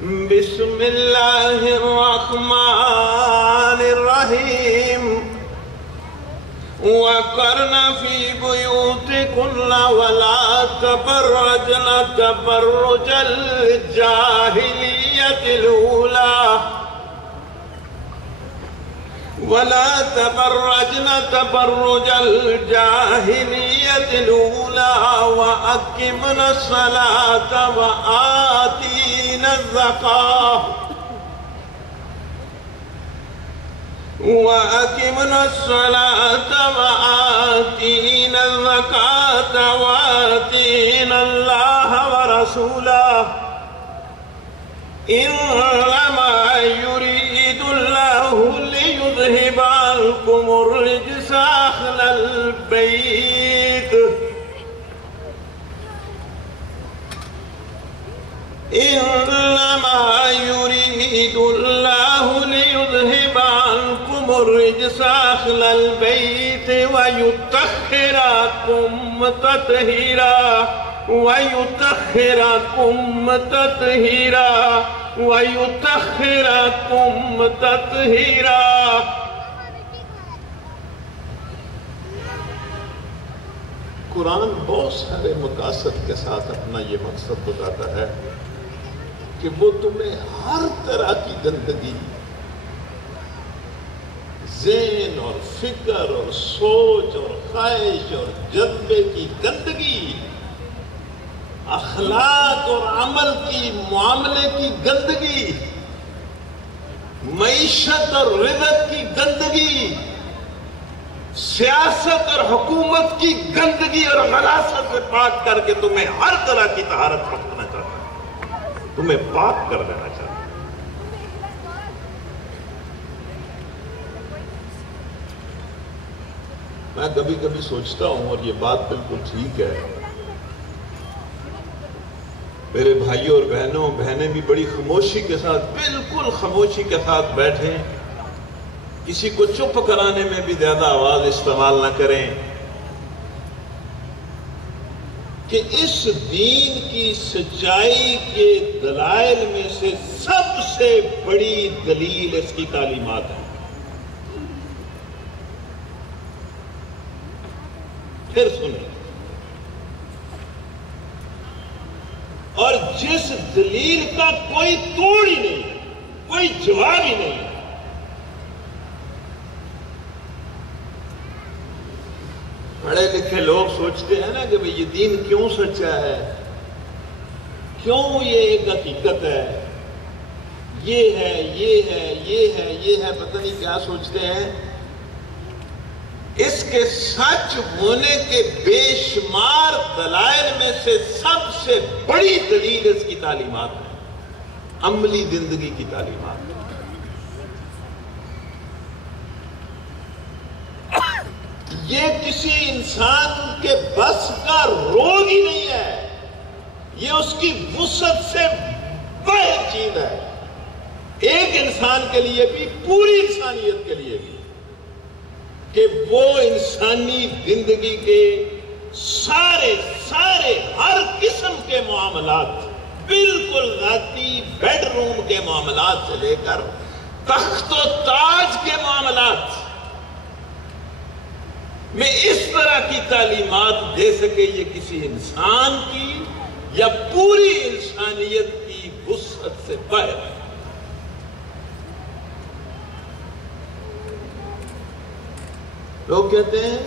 بسم اللہ الرحمن الرحیم وَقَرْنَ فِي بُيُوتِكُنَّ وَلَا تَبَرَّجْنَ تَبَرُّجَ الْجَاهِلِيَّةِ الْأُولَى وَلَا تَبَرَّجْنَ تَبَرُّجَ الْجَاهِلِيَّةِ الْأُولَى وَأَقِمْنَ الصَّلَاةَ وَآتِينَ الزَّكَاةَ وَأَقِمْنَ الصَّلَاةَ وَآتِينَ الزَّكَاةَ وَآتِينَ اللَّهَ وَرَسُولَهُ إِنَّمَا يُرِيدُ اللَّهُ لِيُذْهِبَ عَنكُمُ الرِّجْسَ أَهْلَ الْبَيْتِ إِنَّمَا يُرِيدُ اللَّهُ لِيُذْهِبَ عَنكُمُ الرِّجْسَ أَهْلَ الْبَيْتِ وَيُطَهِّرَكُمْ تَطْهِيرًا قرآن بہت سارے مقاصد کے ساتھ اپنا یہ مقصد بتاتا ہے کہ وہ تمہیں ہر طرح کی گندگی، ذہن اور فکر اور سوچ اور خواہش اور جذبے کی گندگی، اخلاق اور عمل کی، معاملے کی گندگی، معیشت اور رزق کی گندگی، سیاست اور حکومت کی گندگی اور غلاظت سے پاک کر کے تمہیں ہر طرح کی طہارت رکھنا چاہتا ہے، تمہیں پاک کر دینا چاہتا ہے۔ میں کبھی کبھی سوچتا ہوں، اور یہ بات بالکل ٹھیک ہے، میرے بھائیوں اور بہنیں بھی بڑی خاموشی کے ساتھ، بالکل خاموشی کے ساتھ بیٹھیں، کسی کو چپ کرانے میں بھی زیادہ آواز استعمال نہ کریں، کہ اس دین کی سچائی کے دلائل میں سے سب سے بڑی دلیل اس کی تعلیمات ہے۔ پھر سنیں، اور جس دلیل کا کوئی توڑ ہی نہیں، کوئی جواب ہی نہیں، پڑھے لکھے لوگ سوچتے ہیں نا کہ بھئی یہ دین کیوں سچا ہے، کیوں یہ ایک حقیقت ہے، یہ ہے، یہ ہے، یہ ہے، یہ ہے، پتہ نہیں کیا سوچتے ہیں۔ اس کے سچ ہونے کے بے شمار دلائل میں سے سب سے بڑی دلیل اس کی تعلیمات ہے، عملی زندگی کی تعلیمات ہے۔ یہ کسی انسان کے بس کا روگ ہی نہیں ہے، یہ اس کی وسعت سے باہر چیز ہے، ایک انسان کے لیے بھی، پوری انسانیت کے لیے بھی، کہ وہ انسانی زندگی کے سارے ہر قسم کے معاملات، بالکل ذاتی بیڈ روم کے معاملات سے لے کر تخت و تاج کے معاملات میں اس طرح کی تعلیمات دے سکے، یہ کسی انسان کی یا پوری انسانیت کی وسعت سے باہر ہے۔ لوگ کہتے ہیں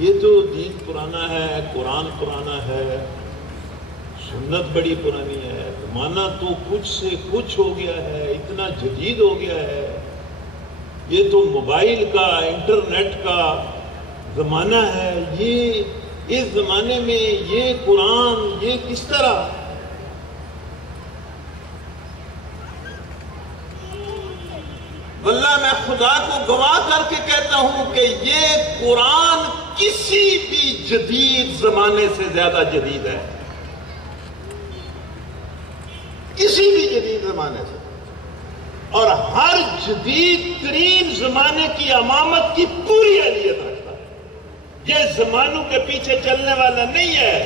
یہ تو دین پرانا ہے، قرآن پرانا ہے، سنت بڑی پرانی ہے، زمانہ تو کچھ سے کچھ ہو گیا ہے، اتنا جدید ہو گیا ہے، یہ تو موبائل کا، انٹرنیٹ کا زمانہ ہے، یہ اس زمانے میں یہ قرآن یہ کس طرح؟ واللہ میں خدا کو گواہ کر کے کہتا ہوں کہ یہ قرآن کسی بھی جدید زمانے سے زیادہ جدید ہے، کسی بھی جدید زمانے سے، اور ہر جدید ترین زمانے کی امامت کی پوری اہلیت رکھتا ہے۔ یہ زمانوں کے پیچھے چلنے والا نہیں ہے،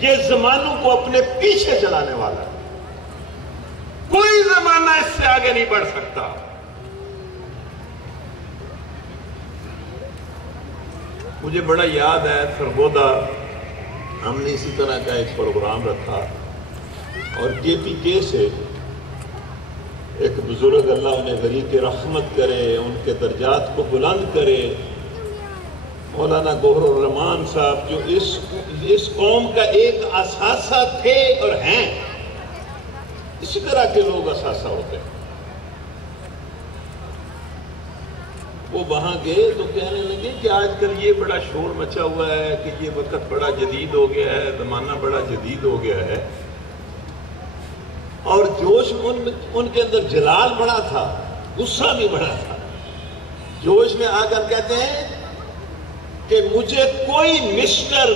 یہ زمانوں کو اپنے پیچھے چلانے والا ہے۔ آگے نہیں بڑھ سکتا. مجھے بڑا یاد ہے سرگودا ہم نے اسی طرح کا ایک پروگرام رکھا اور KPK سے ایک بزرگ اللہ انہیں غریق رحمت کرے، ان کے درجات کو بلند کرے، مولانا گوہر الرحمان صاحب جو اس قوم کا ایک اثاثہ تھے اور ہیں. اسی طرح کے لوگ اثاثہ ہوتے ہیں. وہ وہاں گئے تو کہنے لگے کہ آج کل یہ بڑا شور مچا ہوا ہے کہ یہ وقت بڑا جدید ہو گیا ہے، زمانہ بڑا جدید ہو گیا ہے. اور جوش ان کے اندر جلال بڑا تھا، غصہ بھی بڑا تھا. جوش میں آ کر کہتے ہیں کہ مجھے کوئی مسٹر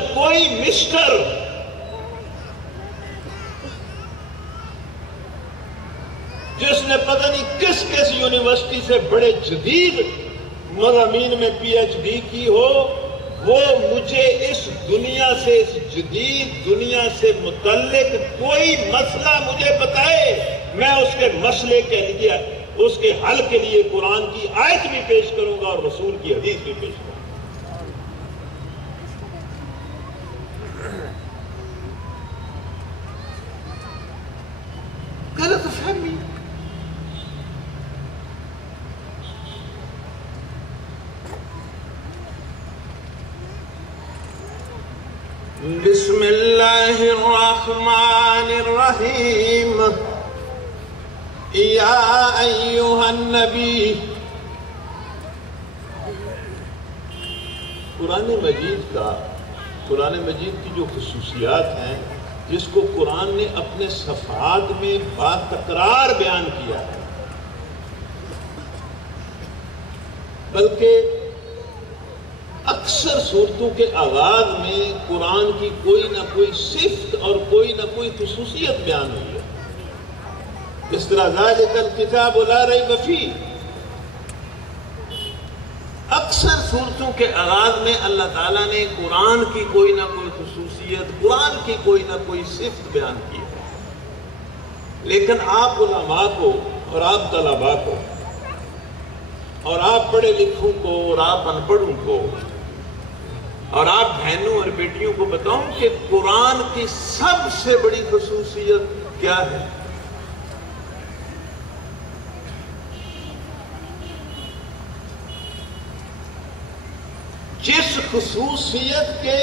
جس نے پتہ نہیں کس یونیورسٹی سے بڑے جدید مضامین میں PhD کی ہو، وہ مجھے اس دنیا سے، اس جدید دنیا سے متعلق کوئی مسئلہ مجھے بتائے، میں اس کے مسئلے کے لیے، اس کے حل کے لیے قرآن کی آیت بھی پیش کروں گا اور رسول کی حدیث بھی پیش کروں گا. غلط فہمی. بسم اللہ الرحمن الرحیم. یا ایہا النبی. قرآن مجید کی جو خصوصیات ہیں، جس کو قرآن نے اپنے صفحات میں بات تکرار بیان کیا ہے، بلکہ اکثر صورتوں کے آغاز میں قرآن کی کوئی نہ کوئی صفت اور کوئی نہ کوئی خصوصیت بیان ہوئی ہے. اس طرح ذالک الکتاب لا ریب فیہ، اکثر صورتوں کے آغاز میں اللہ تعالیٰ نے قرآن کی کوئی نہ کوئی خصوصیت، قرآن کی کوئی نہ کوئی صفت بیان کی ہے. لیکن آپ علماء کو اور آپ طلباء کو اور آپ پڑھے لکھوں کو اور آپ ان پڑھوں کو اور آپ بہنوں اور بیٹیوں کو بتاؤں کہ قرآن کی سب سے بڑی خصوصیت کیا ہے؟ جس خصوصیت کے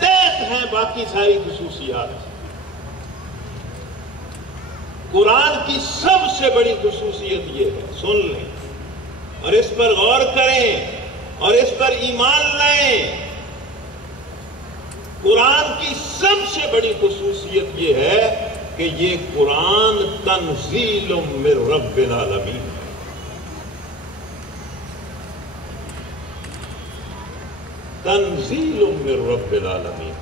تحت ہیں باقی ساری خصوصیات، قرآن کی سب سے بڑی خصوصیت یہ ہے. سن لیں اور اس پر غور کریں اور اس پر ایمان لائیں. قرآن کی سب سے بڑی خصوصیت یہ ہے کہ یہ قرآن تنزیل من رب العالمین. تنزیل من رب العالمین.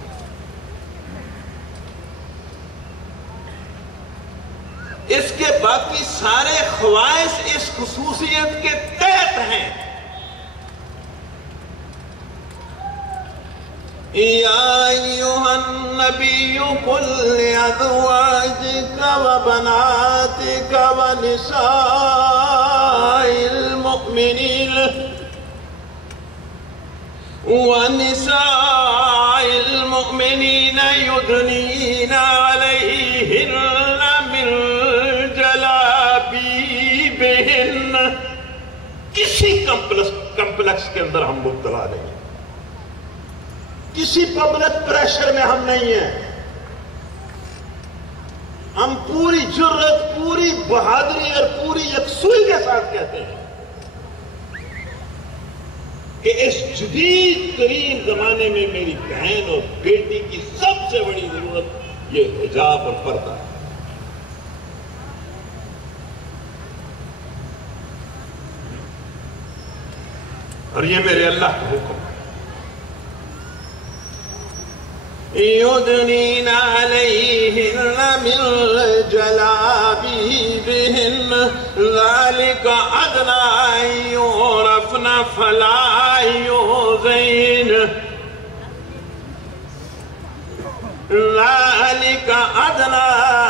اس کے باقی سارے خواص اس خصوصیت کے تحت ہیں. یا ایھا النبی قل لازواجک وبناتک ونساء المؤمنین یدنین علیہن من جلابیبہن. کسی کمپلیکس کے اندر ہم مبتلا نہیں ہیں، کسی پبلک پریشر میں ہم نہیں ہیں. ہم پوری جرت، پوری بہادری اور پوری یکسوئی کے ساتھ کہتے ہیں کہ اس جدید ترین زمانے میں میری بہن اور بیٹی کی سب سے بڑی ضرورت یہ حجاب اور پردہ ہے. اور یہ میرے اللہ کا حکم ہے. یدنین علیہن من جلابیبہن ذالک ادنی ان یعرفن فلا یؤذین. ذلك أدنى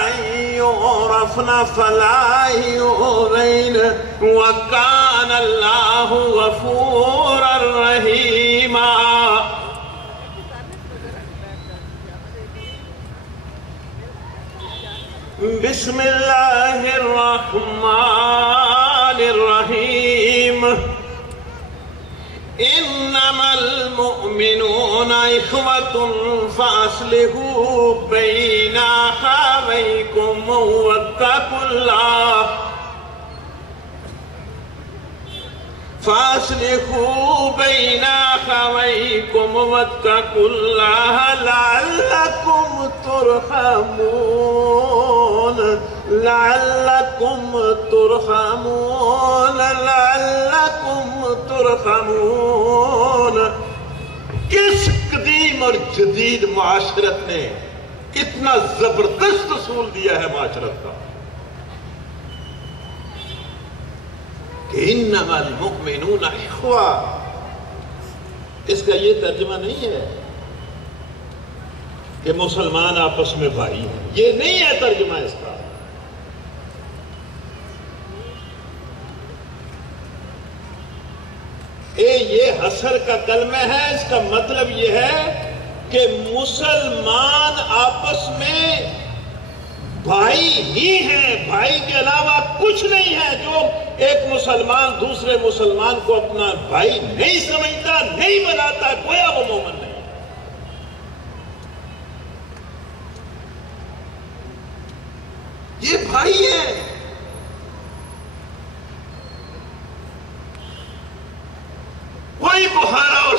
أن يعرفن فلا يؤذين وكان الله غفورا رحيما. بسم الله الرحمن الرحيم. انما المؤمنون اخوة فاصلحوا بين اخويكم واتقوا الله لعلكم ترحمون. کس قدیم اور جدید معاشرت نے اتنا زبردست اصول دیا ہے معاشرت کا کہ انما المؤمنون اخوہ. اس کا یہ ترجمہ نہیں ہے کہ مسلمان آپس میں بھائی ہیں، یہ نہیں ہے ترجمہ اس کا. یہ حسر کا کلمہ ہے. اس کا مطلب یہ ہے کہ مسلمان آپس میں بھائی ہی ہیں، بھائی کے علاوہ کچھ نہیں ہے. جو ایک مسلمان دوسرے مسلمان کو اپنا بھائی نہیں سمجھتا، نہیں بناتا، گویا وہ مومن نہیں. یہ بھائی ہیں. کوئی بخارا اور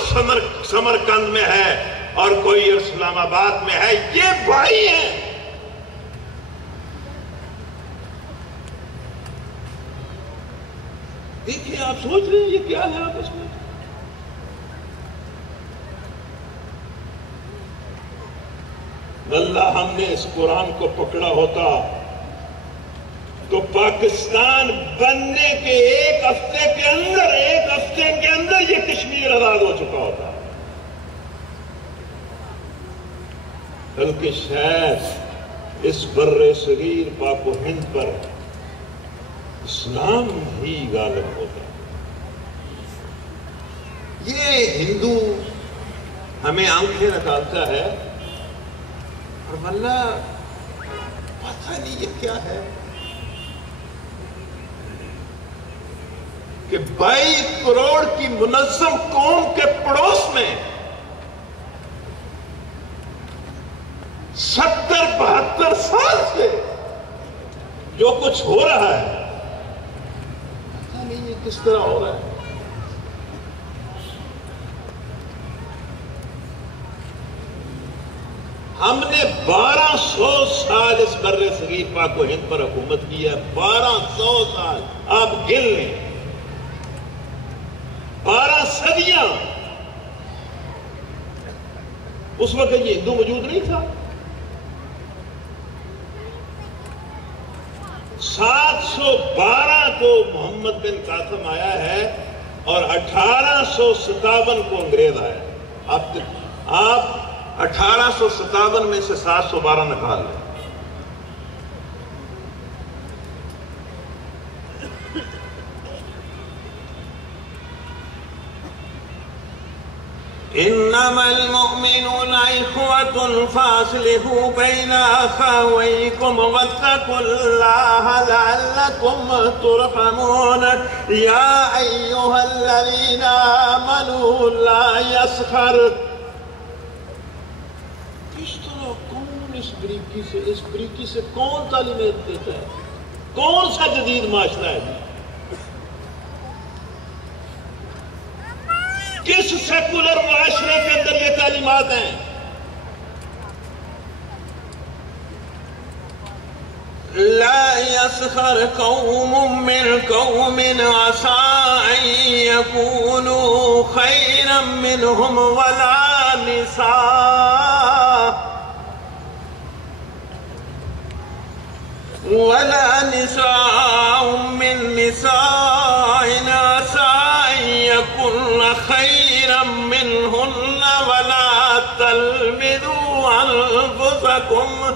سمرقند میں ہے اور کوئی اسلام آباد میں ہے، یہ بھائی ہیں. دیکھیے آپ سوچ رہے ہیں یہ کیا ہے آپس میں؟ اللہ ہم نے اس قرآن کو پکڑا ہوتا تو پاکستان بننے کے ایک ہفتے کے اندر یہ کشمیر آزاد ہو چکا ہوتا. بلکہ شاید اس بر صغیر پاک و ہند پر اسلام ہی غالب ہوتا. یہ ہندو ہمیں آنکھیں نکالتا ہے اور واللہ پتہ نہیں یہ کیا ہے کہ 22 کروڑ کی منظم قوم کے پڑوس میں 70-72 سال سے جو کچھ ہو رہا ہے پتہ نہیں یہ کس طرح ہو رہا ہے. ہم نے 1200 سال اس بر صغیر پاک و ہند پر حکومت کی ہے. 1200 سال آپ گن لیں. 12 صدیاں. اس وقت یہ ہندو موجود نہیں تھا. 712 کو محمد بن قاسم آیا ہے اور 1857 کو انگریز آیا. آپ 1857 میں سے 712 نکال لیں. انما المؤمنون اخوة فاصلحوا بين اخويكم واتقوا الله لعلكم ترحمون. يا ايها الذين آمنوا لا يسخر. کس طرح کون اس بریکی سے کون تعلیمات دیتا ہے؟ کون سا جدید معاشرہ ہے؟ کس سیکولر معاشرے کے اندر یہ تعلیمات ہیں؟ لا يسخر قوم من قوم عسى أن يكونوا خيرا منهم ولا نساء من نساء عسى أن يكن خيرا منهن ولا تلمزوا أنفسكم أنفسكم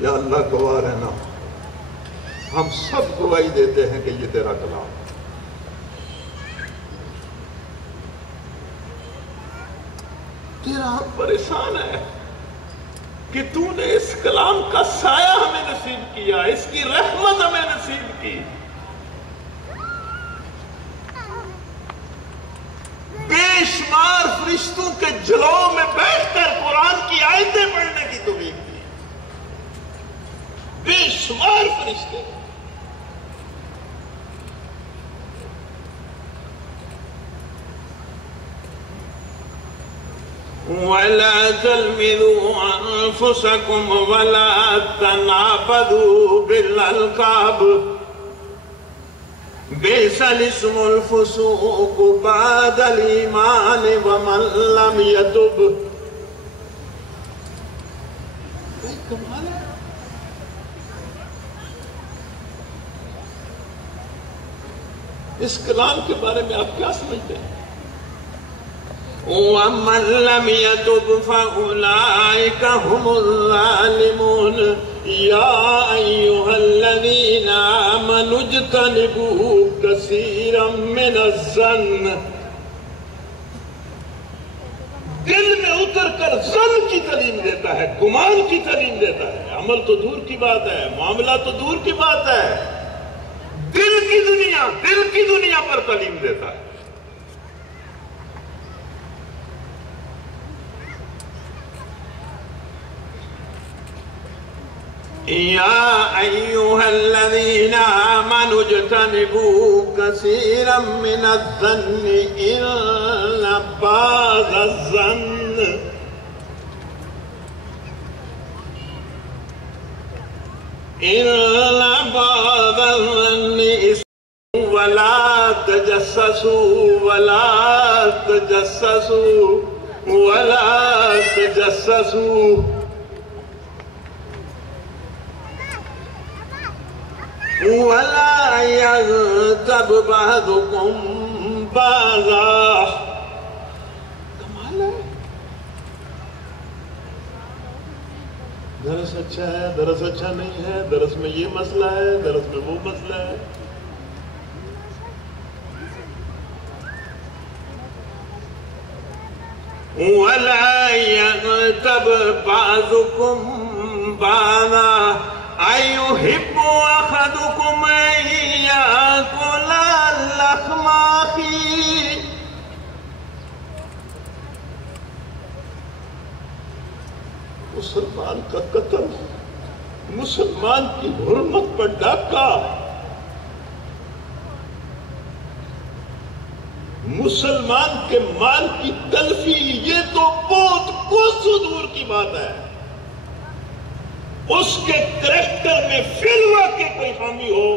یا اللہ گواہ رہنا، ہم سب گواہی دیتے ہیں کہ یہ تیرا کلام ہے۔ تیرا ہم پر احسان ہے کہ تو نے اس کلام کا سایہ ہمیں نصیب کیا، اس کی رحمت ہمیں نصیب کی۔ بے شمار فرشتوں کے جلووں میں بیٹھ کر قرآن کی آیتیں پڑھنے کی توفیق دی، بے شمار فرشتے۔ وَلَا تَلْمِزُوا أَنفُسَكُمْ وَلَا تَنَابَذُوا بِالْأَلْقَابِ بِئْسَ الِاسْمُ الْفُسُوقُ بَعْدَ الْإِيمَانِ وَمَن لَّمْ يَتُبْ۔ کمال ہے۔ اس کلام کے بارے میں آپ کیا سمجھتے ہیں؟ وَمَن لَّمْ يَتُبْ فَأُولَٰئِكَ هُمُ الظَّالِمُونَ يَا أَيُّهَا الَّذِينَ آمَنُوا اجْتَنِبُوا كَثِيرًا مِّنَ الظَّنِّ۔ دل میں اتر کر ظن کی تعلیم دیتا ہے، گمان کی تعلیم دیتا ہے۔ عمل تو دور کی بات ہے، معاملہ تو دور کی بات ہے، دل کی دنیا پر تعلیم دیتا ہے۔ يا أيها الذين آمنوا اجتنبوا كثيرا من الظن إن بعض الظن إثم ولا تجسسوا ولا يغتب بعضكم بعضا۔ کمال ہے۔ درس اچھا ہے، درس اچھا نہیں ہے، درس میں یہ مسئلہ ہے، درس میں وہ مسئلہ ہے۔ ولا يغتب بعضكم بعضا أيحب أحدكم أن يأكل لحم أخيه۔ مسلمان کا قتل، مسلمان کی حرمت پر ڈاکہ، مسلمان کے مال کی تلفی، یہ تو بہت کوسوں دور کی بات ہے۔ اس کے کریکٹر میں فی الواقع کوئی خامی ہو،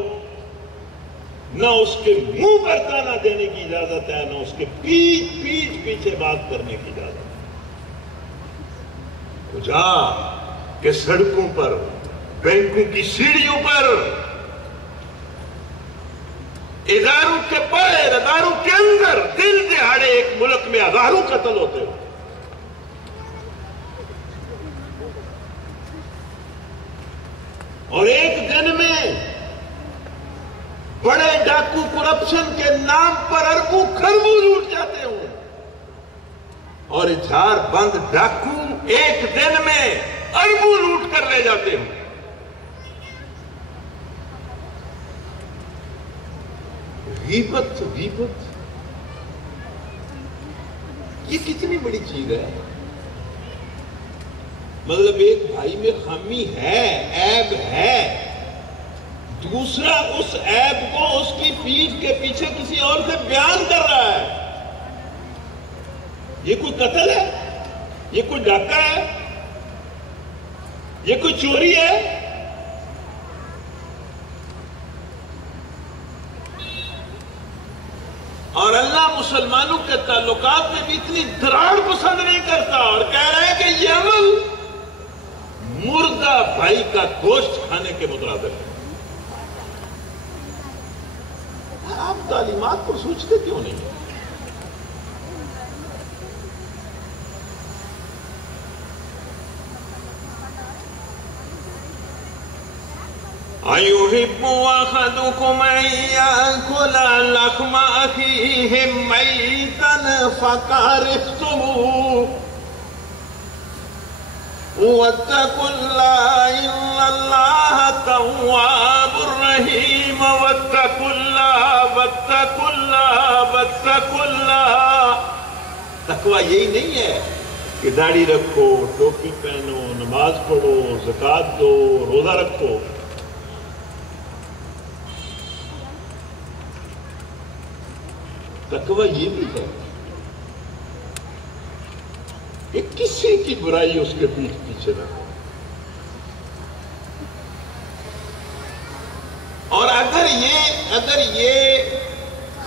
نہ اس کے منہ پر تانا دینے کی اجازت ہے، نہ اس کے پیچھے بات کرنے کی اجازت ہے۔ جا کہ سڑکوں پر، بینکوں کی سیڑھیوں پر، اداروں کے باہر، اداروں کے اندر دن دہاڑے ایک ملک میں ہزاروں قتل ہوتے ہو، اور ایک دن میں بڑے ڈاکو کرپشن کے نام پر اربوں خربوں لوٹ جاتے ہوں، اور ہزار بند ڈاکو ایک دن میں اربوں لوٹ کر لے جاتے ہوں۔ غیبت یہ کتنی بڑی چیز ہے۔ مطلب ایک بھائی میں خامی ہے، عیب ہے، دوسرا اس عیب کو اس کی پیٹھ کے پیچھے کسی اور سے بیان کر رہا ہے۔ یہ کوئی قتل ہے؟ یہ کوئی ڈاکہ ہے؟ یہ کوئی چوری ہے؟ اور اللہ مسلمانوں کے تعلقات میں بھی اتنی دراڑ پسند نہیں کرتا، اور کہہ رہے ہیں کہ یہ عمل مردہ بھائی کا گوشت کھانے کے مترادف ہے۔ آپ تعلیمات پر سوچتے کیوں نہیں ہیں؟ أَيُحِبُّ أَحَدُكُمْ أَن يَأْكُلَ لَحْمَ أَخِيهِ مَيْتًا فَكَرِهْتُمُوهُ وَاتَّقُوا اللَّهَ إِنَّ اللَّهَ تَوَّابٌ رَحِيمٌ وَاتَّقُوا اللَّهَ. تقویٰ یہی نہیں ہے کہ داڑھی رکھو، ٹوپی پہنو، نماز پڑھو، زکوٰۃ دو، روزہ رکھو. تقویٰ یہ بھی ہے کہ کسی کی برائی اس کے پیٹھ پیچھے نہ ہو. اور اگر یہ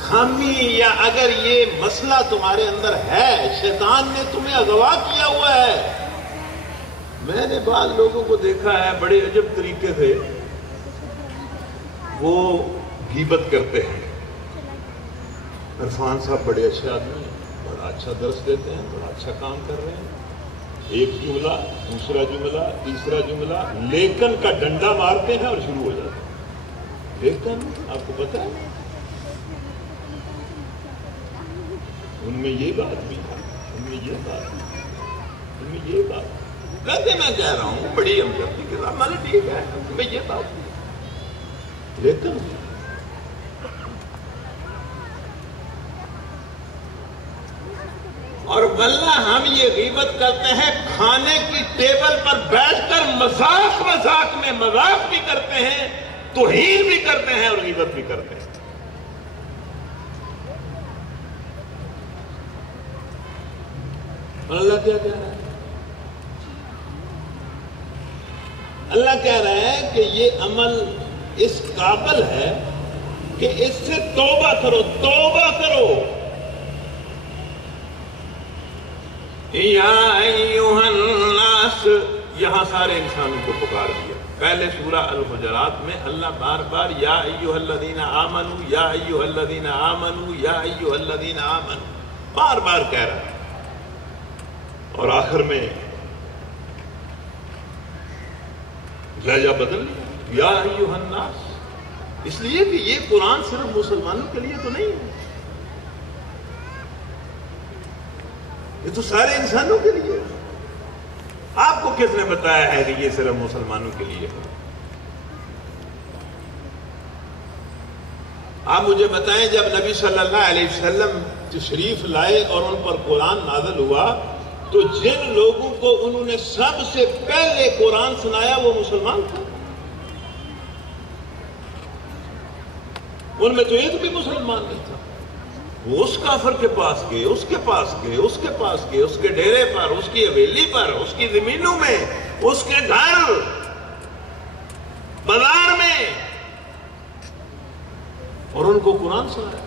خامی یا اگر یہ مسئلہ تمہارے اندر ہے، شیطان نے تمہیں اغوا کیا ہوا ہے. میں نے بعض لوگوں کو دیکھا ہے بڑے عجب طریقے سے وہ غیبت کرتے ہیں. عرفان صاحب بڑے اچھے آدمی ہیں، بڑا اچھا درس دیتے ہیں، بڑا اچھا کام کر رہے ہیں. ایک جملہ، دوسرا جملہ، تیسرا جملہ لیکن کا ڈنڈا مارتے ہیں اور شروع ہو جاتے ہیں. لیکن آپ کو پتا ہے ان میں یہ بات بھی ہے، ان میں یہ بات کہتے میں کہہ رہا ہوں بڑی ہمدردی کے ساتھ، میں ٹھیک ہے ان میں یہ بات بھی ہے. لیکن اور واللہ ہم یہ غیبت کرتے ہیں کھانے کی ٹیبل پر بیٹھ کر مذاق میں مذاق بھی کرتے ہیں، توہین بھی کرتے ہیں اور غیبت بھی کرتے ہیں. اللہ کیا کہہ رہا ہے؟ اللہ کہہ رہا ہے کہ یہ عمل اس قابل ہے کہ اس سے توبہ کرو. یا ایھا الناس، یہاں سارے انسانوں کو پکار دیا. پہلے سورہ الحجرات میں اللہ بار بار یا ایھا الذین آمنوا، یا ایھا الذین آمنوا، یا ایھا الذین آمنوا بار بار کہہ رہا ہے. اور آخر میں لہجہ بدل یا ایھا الناس، اس لیے کہ یہ قرآن صرف مسلمانوں کے لیے تو نہیں ہے، یہ تو سارے انسانوں کے لیے. آپ کو کس نے بتایا ہے کہ یہ صرف مسلمانوں کے لیے ہے؟ آپ مجھے بتائیں جب نبی صلی اللہ علیہ وسلم تشریف لائے اور ان پر قرآن نازل ہوا تو جن لوگوں کو انہوں نے سب سے پہلے قرآن سنایا وہ مسلمان تھے. ان میں تو ایک بھی مسلمان نہیں تھا. وہ اس کافر کے پاس گئے، اس کے پاس گئے، اس کے پاس گئے، اس کے ڈیرے پر، اس کی حویلی پر، اس کی زمینوں میں، اس کے گھر، بازار میں، اور ان کو قرآن سنایا.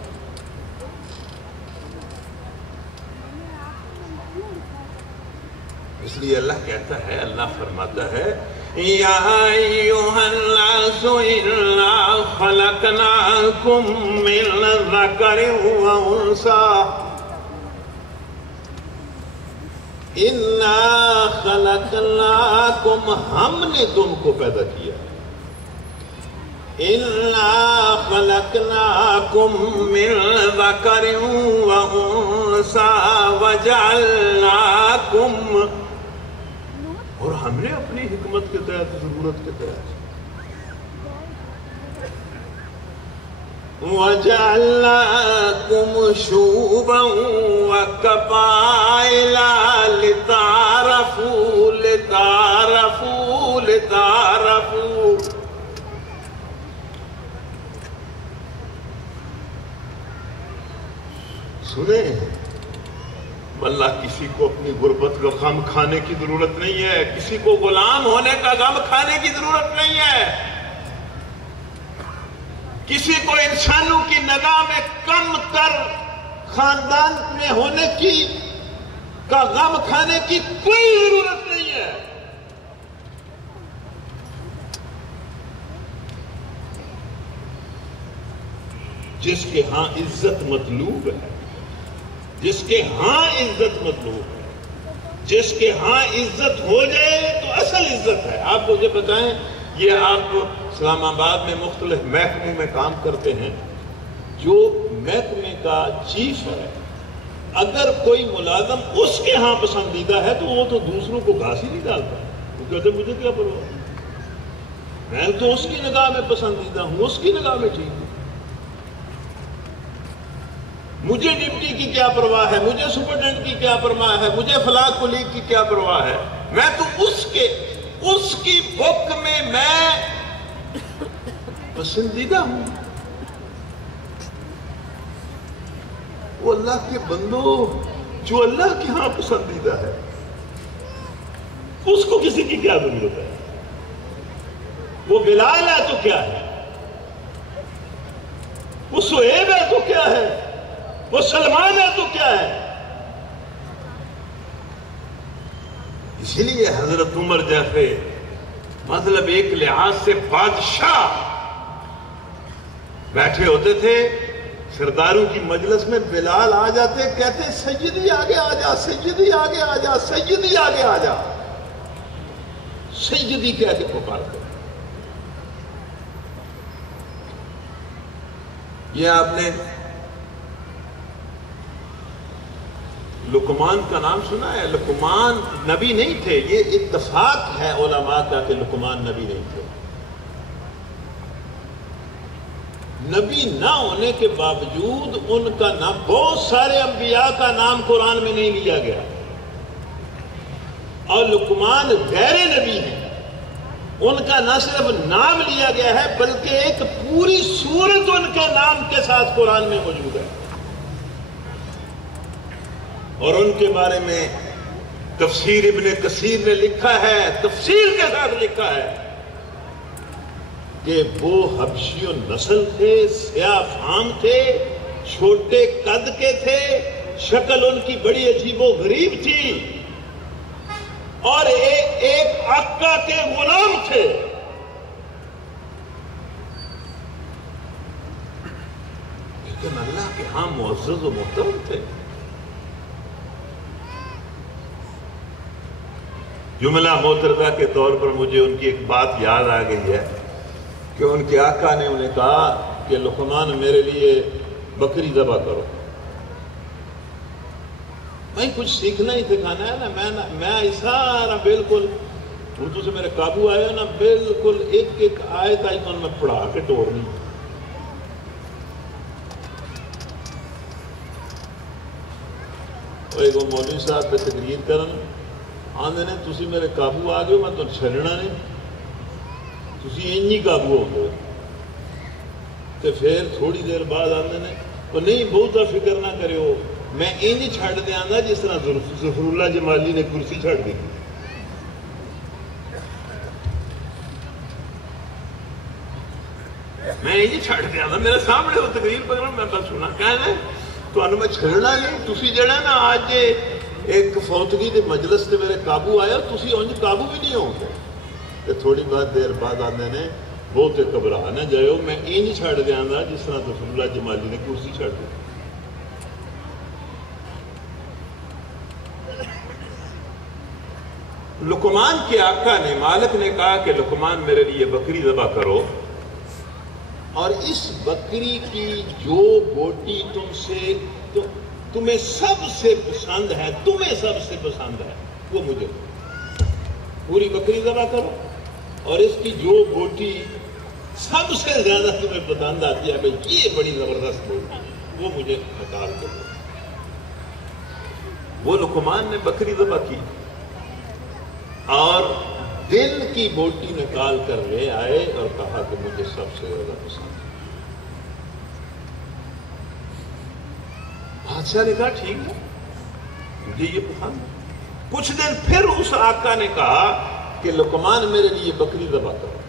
اس لیے اللہ کہتا ہے، اللہ فرماتا ہے یا ایھا الناس انا خلقناکم من ذکر و انثی، انا خلقناکم، ہم نے تم کو پیدا کیا. انا خلقناکم من ذکر و انثی وجعلناکم، اور ہم نے اپنی حکمت کے تحت، ضرورت کے تحت وَجَعَلْنَاكُمْ شُعُوبًا وَقَبَائِلَ لِتَعَارَفُوا. سنیں، اللہ کسی کو اپنی غربت کا غم کھانے کی ضرورت نہیں ہے، کسی کو غلام ہونے کا غم کھانے کی ضرورت نہیں ہے، کسی کو انسانوں کی نگاہ میں کم تر خاندان میں ہونے کا غم کھانے کی کوئی ضرورت نہیں ہے. جس کے ہاں عزت مطلوب ہے، جس کے ہاں عزت مطلوب ہے، جس کے ہاں عزت ہو جائے تو اصل عزت ہے. آپ مجھے بتائیں یہ آپ اسلام آباد میں مختلف محکموں میں کام کرتے ہیں، جو محکمے کا چیف ہے اگر کوئی ملازم اس کے ہاں پسندیدہ ہے تو وہ تو دوسروں کو گھاس ہی نہیں ڈالتا، وہ کہتے مجھے کیا پرواہ، میں تو اس کی نگاہ میں پسندیدہ ہوں، اس کی نگاہ میں ٹھیک ہوں، مجھے ڈپٹی کی کیا پرواہ ہے، مجھے سپرڈنٹ کی کیا پرواہ ہے، مجھے فلاں کلیگ کی کیا پرواہ ہے، میں تو اس کی بک میں پسندیدہ ہوں۔ وہ اللہ کے بندو جو اللہ کے ہاں پسندیدہ ہے اس کو کسی کی کیا ضرورت ہے؟ وہ بلال ہے تو کیا ہے، وہ سہیب ہے تو کیا ہے، وہ سلمان ہے تو کیا ہے؟ اسی لیے حضرت عمر جیسے مطلب ایک لحاظ سے بادشاہ بیٹھے ہوتے تھے، سرداروں کی مجلس میں بلال آ جاتے، کہتے سیدی آگے آ جا، سیدی آگے آ جا، سیدی آگے آ جا، سیدی کہہ کے پکارتے۔ یہ آپ نے لقمان کا نام سنا ہے؟ لقمان نبی نہیں تھے، یہ اتفاق ہے علماء کا کہ لقمان نبی نہیں تھے۔ نبی نہ ہونے کے باوجود ان کا نام، بہت سارے انبیاء کا نام قرآن میں نہیں لیا گیا، اور لقمان غیر نبی ہیں، ان کا نہ صرف نام لیا گیا ہے بلکہ ایک پوری سورت ان کے نام کے ساتھ قرآن میں موجود ہے، اور ان کے بارے میں تفسیر ابن کثیر نے لکھا ہے، تفسیر کے ساتھ لکھا ہے کہ وہ حبشی نسل تھے، سیاہ فام تھے، چھوٹے قد کے تھے، شکل ان کی بڑی عجیب و غریب تھی، اور ایک آقا کے غلام تھے۔ لیکن اللہ کے ہاں معزز و محترم تھے۔ جملہ معترضہ کے طور پر مجھے ان کی ایک بات یاد آ گئی ہے کہ ان کے آقا نے انہیں کہا کہ لقمان میرے لیے بکری ذبح کرو۔ بھائی کچھ سیکھنا ہی سکھانا ہے نا، میں سارا بالکل اردو سے میرے قابو آیا نا، بالکل ایک ایک آیت آئی تو میں پڑھا کے ٹورنی۔ اور ایک مولوی صاحب پہ تقریر کرن آندے نے تسی میرے قابو آ گئے، میں تو چھڑنا نہیں، تسی انجی قابو ہو گئے۔ تو پھر تھوڑی دیر بعد آندے نے وہ نہیں بہتا فکر نہ کرے ہو، میں انجی چھڑ دے آندا جس طرح ظفر اللہ جمالی نے کرسی چھڑ دی۔ میں انجی چھڑ دے آندا، میرے سامنے وہ تقریر پکڑا، میں بس سنا کہنا ہے تو انہوں میں چھڑنا نہیں، تسی جڑا نا آج ایک فوتگی دے مجلس تے میرے قابو آیا، تسی انج قابو بھی نہیں ہوگے۔ تو تھوڑی بات دیر بعد آندے نے بہت گھبرا نہ جائے، میں انج چھڑ دیا جس طرح ظفر اللہ جمالی نے کرسی چھڑ دی۔ لقمان کے آقا نے، مالک نے کہا کہ لقمان میرے لیے بکری ذبح کرو، اور اس بکری کی جو بوٹی تمہیں سب سے پسند ہے، تمہیں سب سے پسند ہے، وہ مجھے پوری بکری ذبح کرو، اور اس کی جو بوٹی سب سے زیادہ تمہیں پسند آتی ہے، بھائی یہ بڑی زبردست بوٹی، وہ مجھے نکال کر دو۔ وہ لقمان نے بکری ذبح کی اور دل کی بوٹی نکال کر لے آئے اور کہا کہ مجھے سب سے زیادہ پسند ہے۔ بادشاہ نے کہا ٹھیک ہے، مجھے یہ پسند ہے۔ کچھ دن پھر اس آقا نے کہا کہ لقمان میرے لیے بکری ذبح کرو،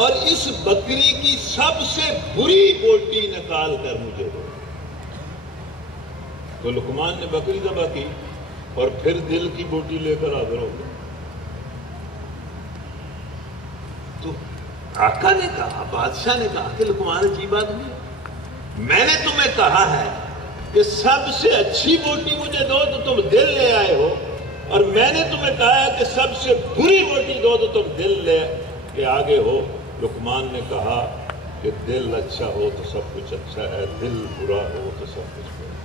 اور اس بکری کی سب سے بری بوٹی نکال کر مجھے دو۔ تو لقمان نے بکری ذبح کی اور پھر دل کی بوٹی لے کر حاضر ہو گئے۔ تو آقا نے کہا، بادشاہ نے کہا کہ لقمان عجیب آدمی ہے، میں نے تمہیں کہا ہے کہ سب سے اچھی بوٹی مجھے دو تو تم دل لے آئے ہو، اور میں نے تمہیں کہا ہے کہ سب سے بری بوٹی دو تو تم دل لے کہ آگے ہو. لقمان نے کہا کہ دل اچھا ہو تو سب کچھ اچھا ہے، دل برا ہو تو سب کچھ برا ہے.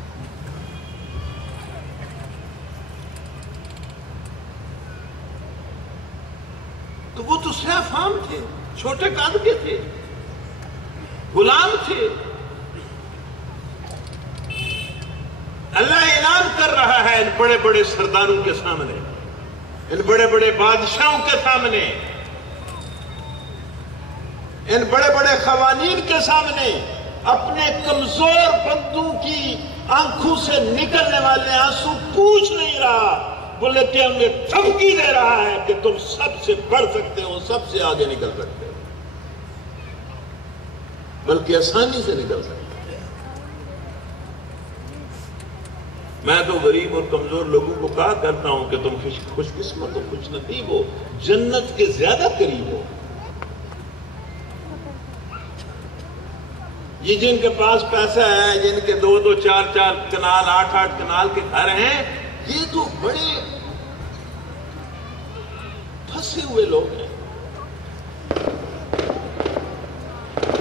تو وہ تو صرف عام تھے، چھوٹے قد کے تھے، غلام تھے. اللہ اعلان کر رہا ہے ان بڑے بڑے سرداروں کے سامنے، ان بڑے بڑے بادشاہوں کے سامنے، ان بڑے بڑے قوانین کے سامنے، اپنے کمزور بندوں کی آنکھوں سے نکلنے والے آنسو پوچھ نہیں رہا، بلکہ انہیں دھمکی دے رہا ہے کہ تم سب سے بڑھ سکتے ہو، سب سے آگے نکل سکتے ہو، بلکہ آسانی سے نکل سکتے ہو. میں تو غریب اور کمزور لوگوں کو کہا کرتا ہوں کہ تم خوش قسمت ہو، خوش نصیب ہو، جنت کے زیادہ قریب ہو. یہ جن کے پاس پیسہ ہے، جن کے 2-2 4-4 کنال 8-8 کنال کے گھر ہیں، یہ تو بڑے پھنسے ہوئے لوگ ہیں.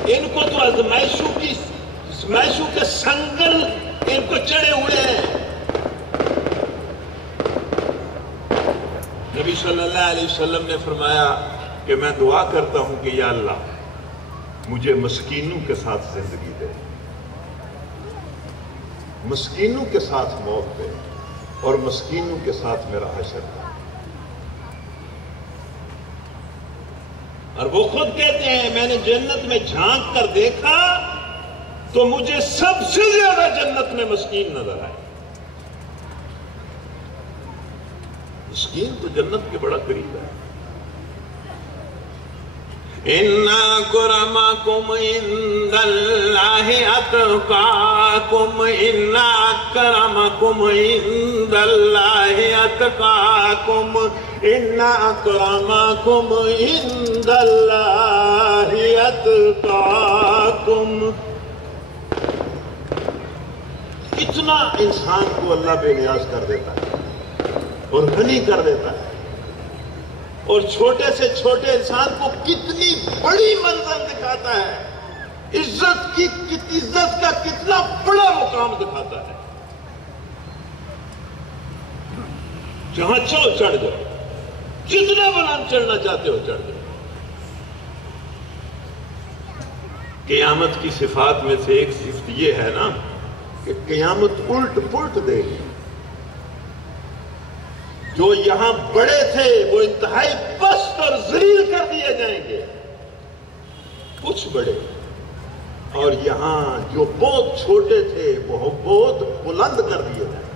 ان کو تو ازمائشوں کے سنگل ان کو چڑھے ہوئے ہیں. نبی صلی اللہ علیہ وسلم نے فرمایا کہ میں دعا کرتا ہوں کہ یا اللہ مجھے مسکینوں کے ساتھ زندگی دے، مسکینوں کے ساتھ موت دے، اور مسکینوں کے ساتھ میرا حشر دے. اور وہ خود کہتے ہیں میں نے جنت میں جھانک کر دیکھا تو مجھے سب سے زیادہ جنت میں مسکین نظر آئے. مسکین تو جنت کے بڑا قریب ہے. اِنَّ أَكْرَمَكُمْ عِندَ اللَّهِ أَتْقَاكُمْ إِنَّ أَكْرَمَكُمْ عِندَ اللَّهِ أَتْقَاكُمْ إِنَّ أَكْرَمَكُمْ عِندَ اللَّهِ أَتْقَاكُمْ. اتنا انسان کو اللہ بے نیاز کر دیتا ہے اور غنی کر دیتا ہے، اور چھوٹے سے چھوٹے انسان کو کتنی بڑی منزل دکھاتا ہے، عزت کا کتنا بڑا مقام دکھاتا ہے. جہاں چاہو چڑھ جاؤ، جتنا بلند چڑھنا چاہتے ہو چڑھ جاؤ. قیامت کی صفات میں سے ایک صفت یہ ہے نا کہ قیامت الٹ پلٹ دے گی. جو یہاں بڑے تھے وہ انتہائی پست اور ذلیل کر دیے جائیں گے، کچھ بڑے، اور یہاں جو بہت چھوٹے تھے وہ بہت بلند کر دیے جائیں گے.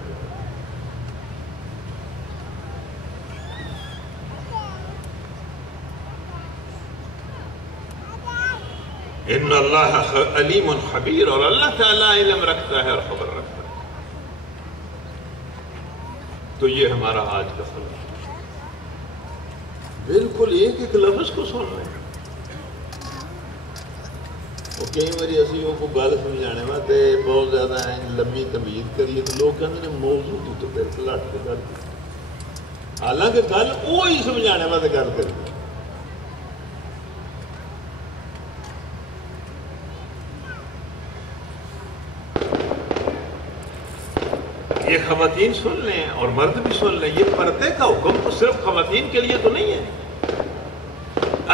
ان اللہ علیم خبیر، اور اللہ تعالیٰ علم رکھتا ہے اور خبر رکھتا ہے. تو یہ ہمارا آج کا سبق، بالکل ایک ایک لفظ کو سن رہے ہیں. وہ کئی باری اسی کو گل سمجھانے میں بہت زیادہ لمبی تمہید کریے تو لوگ کہتے ہیں موضوع تو بالکل ہٹ کے گل، حالانکہ گل وہی سمجھانے میں گل کریے. یہ خواتین سن لیں اور مرد بھی سن لیں، یہ پردے کا حکم تو صرف خواتین کے لیے تو نہیں ہے.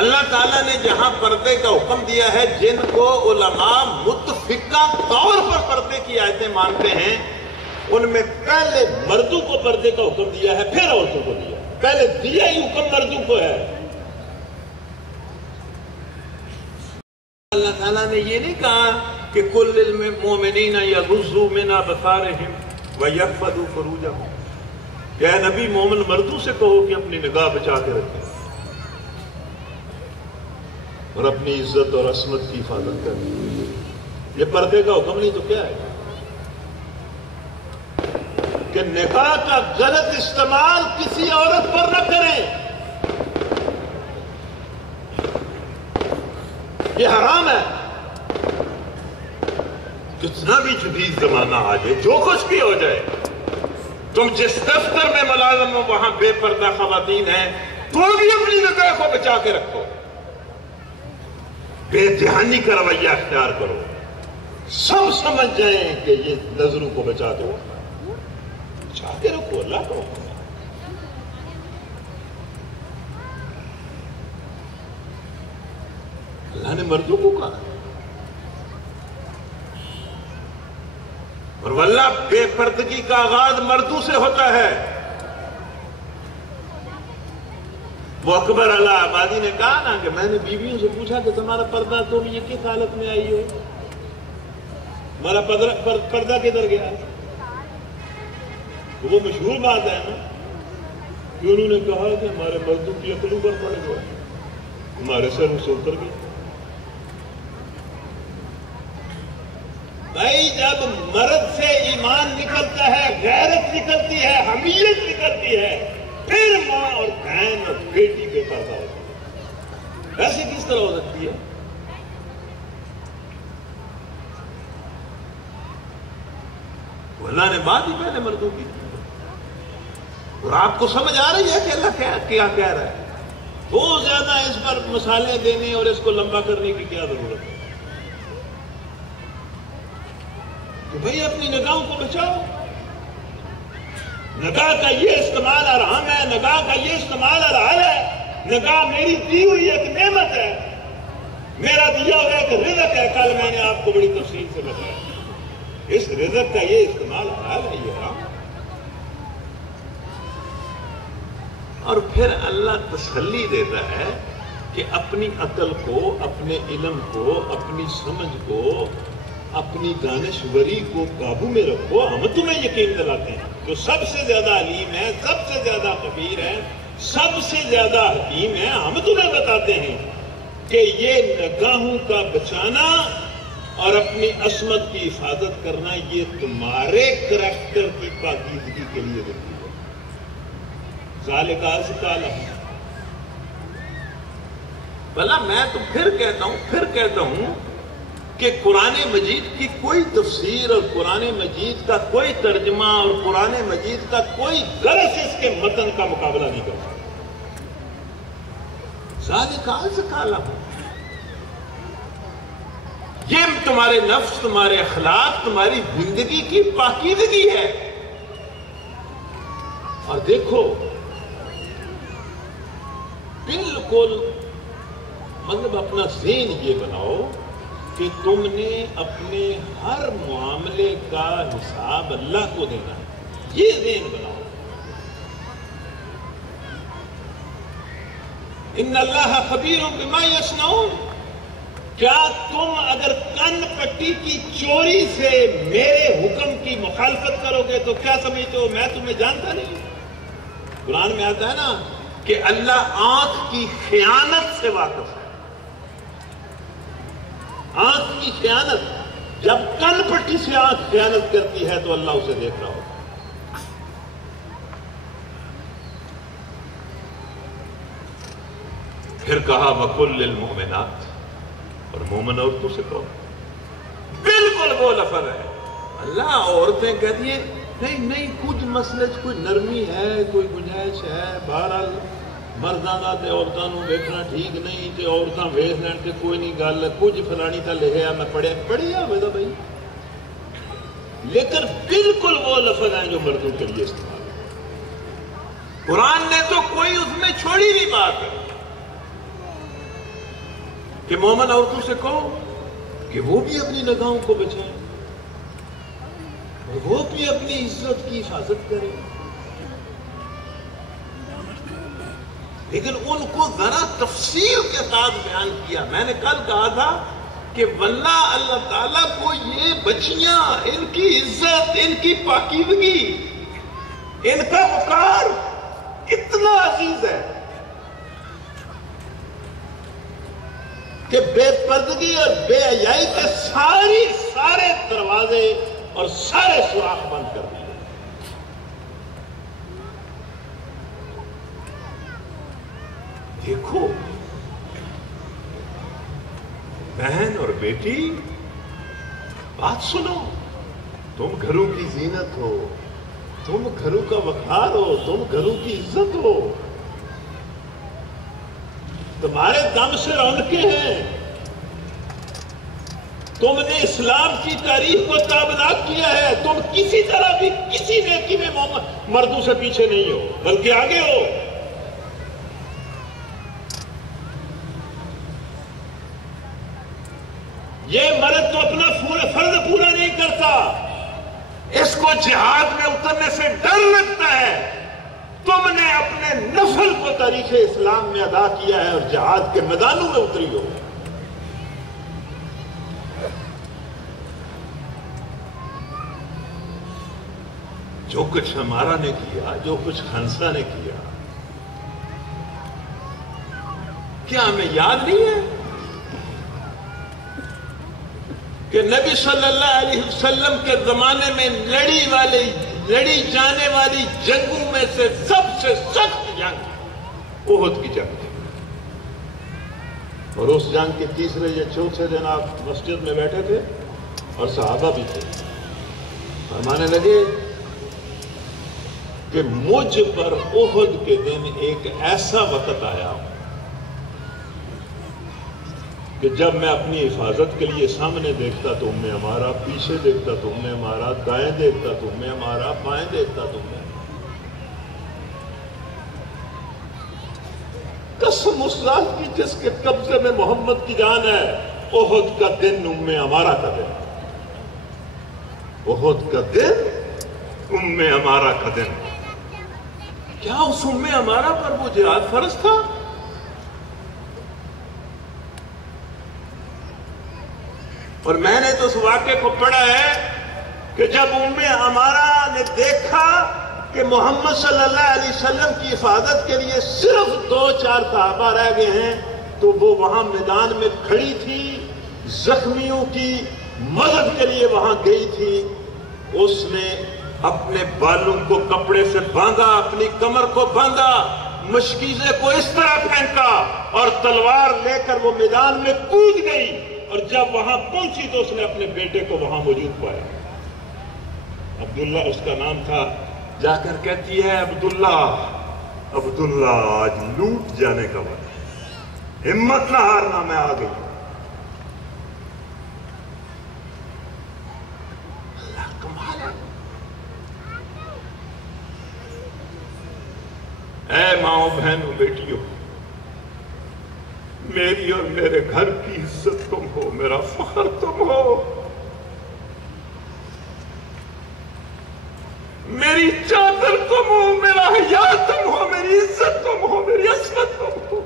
اللہ تعالیٰ نے جہاں پردے کا حکم دیا ہے، جن کو علماء متفقہ طور پر پردے کی آیتیں مانتے ہیں، ان میں پہلے مردوں کو پردے کا حکم دیا ہے، پھر عورتوں کو دیا ہے. پہلے دیا ہی حکم مردوں کو ہے. اللہ تعالیٰ نے یہ نہیں کہا کہ کل المؤمنین یغضوا من ابصارہم وَيَحْفَظُوا فُرُوجَهُمْ، کہ اے نبی مومن مردوں سے کہو کہ اپنی نگاہ بچا کے رکھیں اور اپنی عزت اور عصمت کی حفاظت کریں. یہ پردے کا حکم نہیں تو کیا ہے کہ نکاح کا غلط استعمال کسی عورت پر نہ کریں. یہ حرام ہے. کتنا بھی جدید زمانہ آ جائے، جو کچھ بھی ہو جائے، تم جس دفتر میں ملازم ہو وہاں بے پردہ خواتین ہیں، تو بھی اپنی نگاہ کو بچا کے رکھو. بے دھیانی کا رویہ اختیار کرو، سب سمجھ جائیں کہ یہ نظروں کو بچا دو، بچا کے رکھو، اللہ کو رکھو۔ اللہ نے مردوں کو کہا، اور واللہ بے پردگی کا آغاز مردوں سے ہوتا ہے۔ وہ اکبر اللہ آبادی نے کہا نا کہ میں نے بیویوں سے پوچھا کہ تمہارا پردہ تم یہ کس حالت میں آئی ہو، ہمارا پردہ کدھر گیا؟ وہ مشہور بات ہے نا کہ انہوں نے کہا کہ ہمارے مردوں کی عقلوں پر پڑ گیا، ہمارے سر سے اتر گیا۔ بھائی جب مرد سے ایمان نکلتا ہے، غیرت نکلتی ہے، حمیت نکلتی ہے، پھر ماں اور بہن اور بیٹی بے پردہ ہوتی ہے۔ ایسے کس طرح ہو سکتی ہے؟ اللہ نے بات ہی پہلے مردوں کی، اور آپ کو سمجھ آ رہی ہے کہ اللہ کیا کہہ رہا ہے؟ بہت زیادہ اس پر مسالے دینے اور اس کو لمبا کرنے کی کیا ضرورت ہے؟ کہ بھائی اپنی نگاہوں کو بچاؤ۔ نگاہ کا یہ استعمال حرام ہے، نگاہ کا یہ استعمال حلال ہے۔ نگاہ میری دی ہوئی ایک نعمت ہے، میرا دیا ہوا ایک رزق ہے۔ کل میں نے آپ کو بڑی تفصیل سے بتایا، اس رزق کا یہ استعمال حلال ہے، یہ حرام ہے۔ اور پھر اللہ تسلی دیتا ہے کہ اپنی عقل کو، اپنے علم کو، اپنی سمجھ کو، اپنی دانشوری کو قابو میں رکھو، ہم تمہیں یقین دلاتے ہیں۔ جو سب سے زیادہ علیم ہے، سب سے زیادہ خبیر ہے، سب سے زیادہ حکیم ہے، ہم تمہیں بتاتے ہیں کہ یہ نگاہوں کا بچانا اور اپنی عصمت کی حفاظت کرنا یہ تمہارے کریکٹر کی پاکیزگی کے لیے ضروری ہے۔ ذالک ازکیٰ لہم۔ بھلا میں تو پھر کہتا ہوں کہ قرآن مجید کی کوئی تفسیر اور قرآن مجید کا کوئی ترجمہ اور قرآن مجید کا کوئی درس اس کے متن کا مقابلہ نہیں کر سکتا۔ ذالک ازکیٰ لہم، یہ تمہارے نفس، تمہارے اخلاق، تمہاری زندگی کی پاکیزگی ہے۔ اور دیکھو بالکل مطلب اپنا ذہن یہ بناؤ کہ تم نے اپنے ہر معاملے کا حساب اللہ کو دینا ہے، یہ ذہن بناؤ۔ ان اللہ خبیر بما یصنعون، کیا تم اگر کن پٹی کی چوری سے میرے حکم کی مخالفت کرو گے تو کیا سمجھتے ہو میں تمہیں جانتا نہیں؟ قرآن میں آتا ہے نا کہ اللہ آنکھ کی خیانت سے واقف ہے۔ آنکھ کی خیانت، جب کن پٹی سے آنکھ خیانت کرتی ہے تو اللہ اسے دیکھ رہا ہوتا ہے۔ پھر کہا وَقُلْ لِلْمُؤْمِنَاتِ، اور مومن عورتوں سے کہو، بالکل وہ لفظ ہے۔ اللہ عورتیں کہتی ہیں نہیں کچھ مسئلے کوئی نرمی ہے، کوئی گنجائش ہے، بہرحال مرداں دا تے عورتاں نوں ویکھنا ٹھیک نہیں تے عورتاں ویکھ لین تے کوئی نہیں گل، کچھ فلانی تا لکھیا میں پڑھیا ہوئے دا بھائی، لیکن بالکل وہ لفظ ہیں جو مردوں کے لیے استعمال ہے۔ قرآن نے تو کوئی اس میں چھوڑی نہیں بات کہ مومن عورتوں سے کہو کہ وہ بھی اپنی نگاہوں کو بچائیں، وہ بھی اپنی عزت کی حفاظت کریں، لیکن ان کو ذرا تفصیل کے ساتھ بیان کیا۔ میں نے کل کہا تھا کہ واللہ اللہ تعالیٰ کو یہ بچیاں، ان کی عزت، ان کی پاکیزگی، ان کا وقار اتنا عزیز ہے کہ بے پردگی اور بے حیائی کے سارے دروازے اور سارے سوراخ بند کر دیے۔ دیکھو بہن اور بیٹی، بات سنو، تم گھروں کی زینت ہو، تم گھروں کا وقار ہو، تم گھروں کی عزت ہو، تمہارے دم سے رونقیں ہیں، تم نے اسلام کی تاریخ کو تابناک کیا ہے. تم کسی طرح بھی کسی نیکی میں مردوں سے پیچھے نہیں ہو بلکہ آگے ہو. یہ مرد تو اپنا فرض پورا نہیں کرتا، اس کو جہاد میں اترنے سے ڈر لگتا ہے. تم نے اپنے نفل کو تاریخ اسلام میں ادا کیا ہے اور جہاد کے میدانوں میں اتری ہو. جو کچھ ہمارا نے کیا، جو کچھ خنسا نے کیا، کیا ہمیں یاد نہیں ہے کہ نبی صلی اللہ علیہ وسلم کے زمانے میں لڑی جانے والی جنگوں میں سے سب سے سخت جنگ احد کی جنگ تھی. اور اس جنگ کے تیسرے یا چوتھے دن آپ مسجد میں بیٹھے تھے اور صحابہ بھی تھے. فرمانے لگے کہ مجھ پر احد کے دن ایک ایسا وقت آیا کہ جب میں اپنی حفاظت کے لیے سامنے دیکھتا تو میں ہمارا، پیچھے دیکھتا تو میں ہمارا، دائیں دیکھتا تو میں ہمارا، بائیں دیکھتا تو میں. قسم اس ذات کی جس کے قبضے میں محمد کی جان ہے، احد کا دن ہمارا کا دن، احد کا دن ہمارا کا دن. کیا اس ہمارا پر وہ جہاد فرض تھا؟ اور میں نے تو اس واقعے کو پڑھا ہے کہ جب ہمارا نے دیکھا کہ محمد صلی اللہ علیہ وسلم کی حفاظت کے لیے صرف 2-4 صحابہ رہ گئے ہیں تو وہ وہاں میدان میں کھڑی تھی، زخمیوں کی مدد کے لیے وہاں گئی تھی. اس نے اپنے بالوں کو کپڑے سے باندھا، اپنی کمر کو باندھا، مشکیزے کو اس طرح پھینکا اور تلوار لے کر وہ میدان میں کود گئی. اور جب وہاں پہنچی تو اس نے اپنے بیٹے کو وہاں موجود پایا. عبداللہ اس کا نام تھا. جا کر کہتی ہے عبداللہ آج لوٹ جانے کا وقت، ہمت نہ ہارنا، میں آ گئی. اللہ کمال ہے. اے ماؤں بہنوں بیٹیوں، میری اور میرے گھر کی عزت تم ہو، میرا فخر تم ہو، میری چادر تم ہو، میرا حیا تم ہو، میری عزت تم ہو، میری عصمت تم ہو.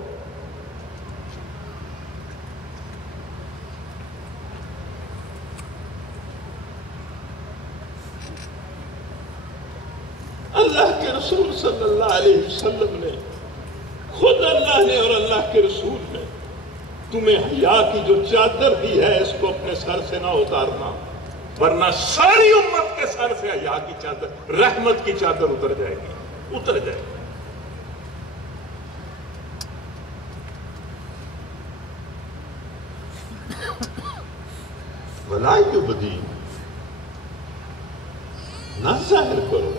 اللہ کے رسول صلی اللہ علیہ وسلم نے، خود اللہ نے اور اللہ کے رسول نے تمہیں حیا کی جو چادر دی ہے اس کو اپنے سر سے نہ اتارنا، ورنہ ساری امت کے سر سے حیا کی چادر، رحمت کی چادر اتر جائے گی، اتر جائے گی. وَلَا يُبْدِي، نہ ظاہر کرو،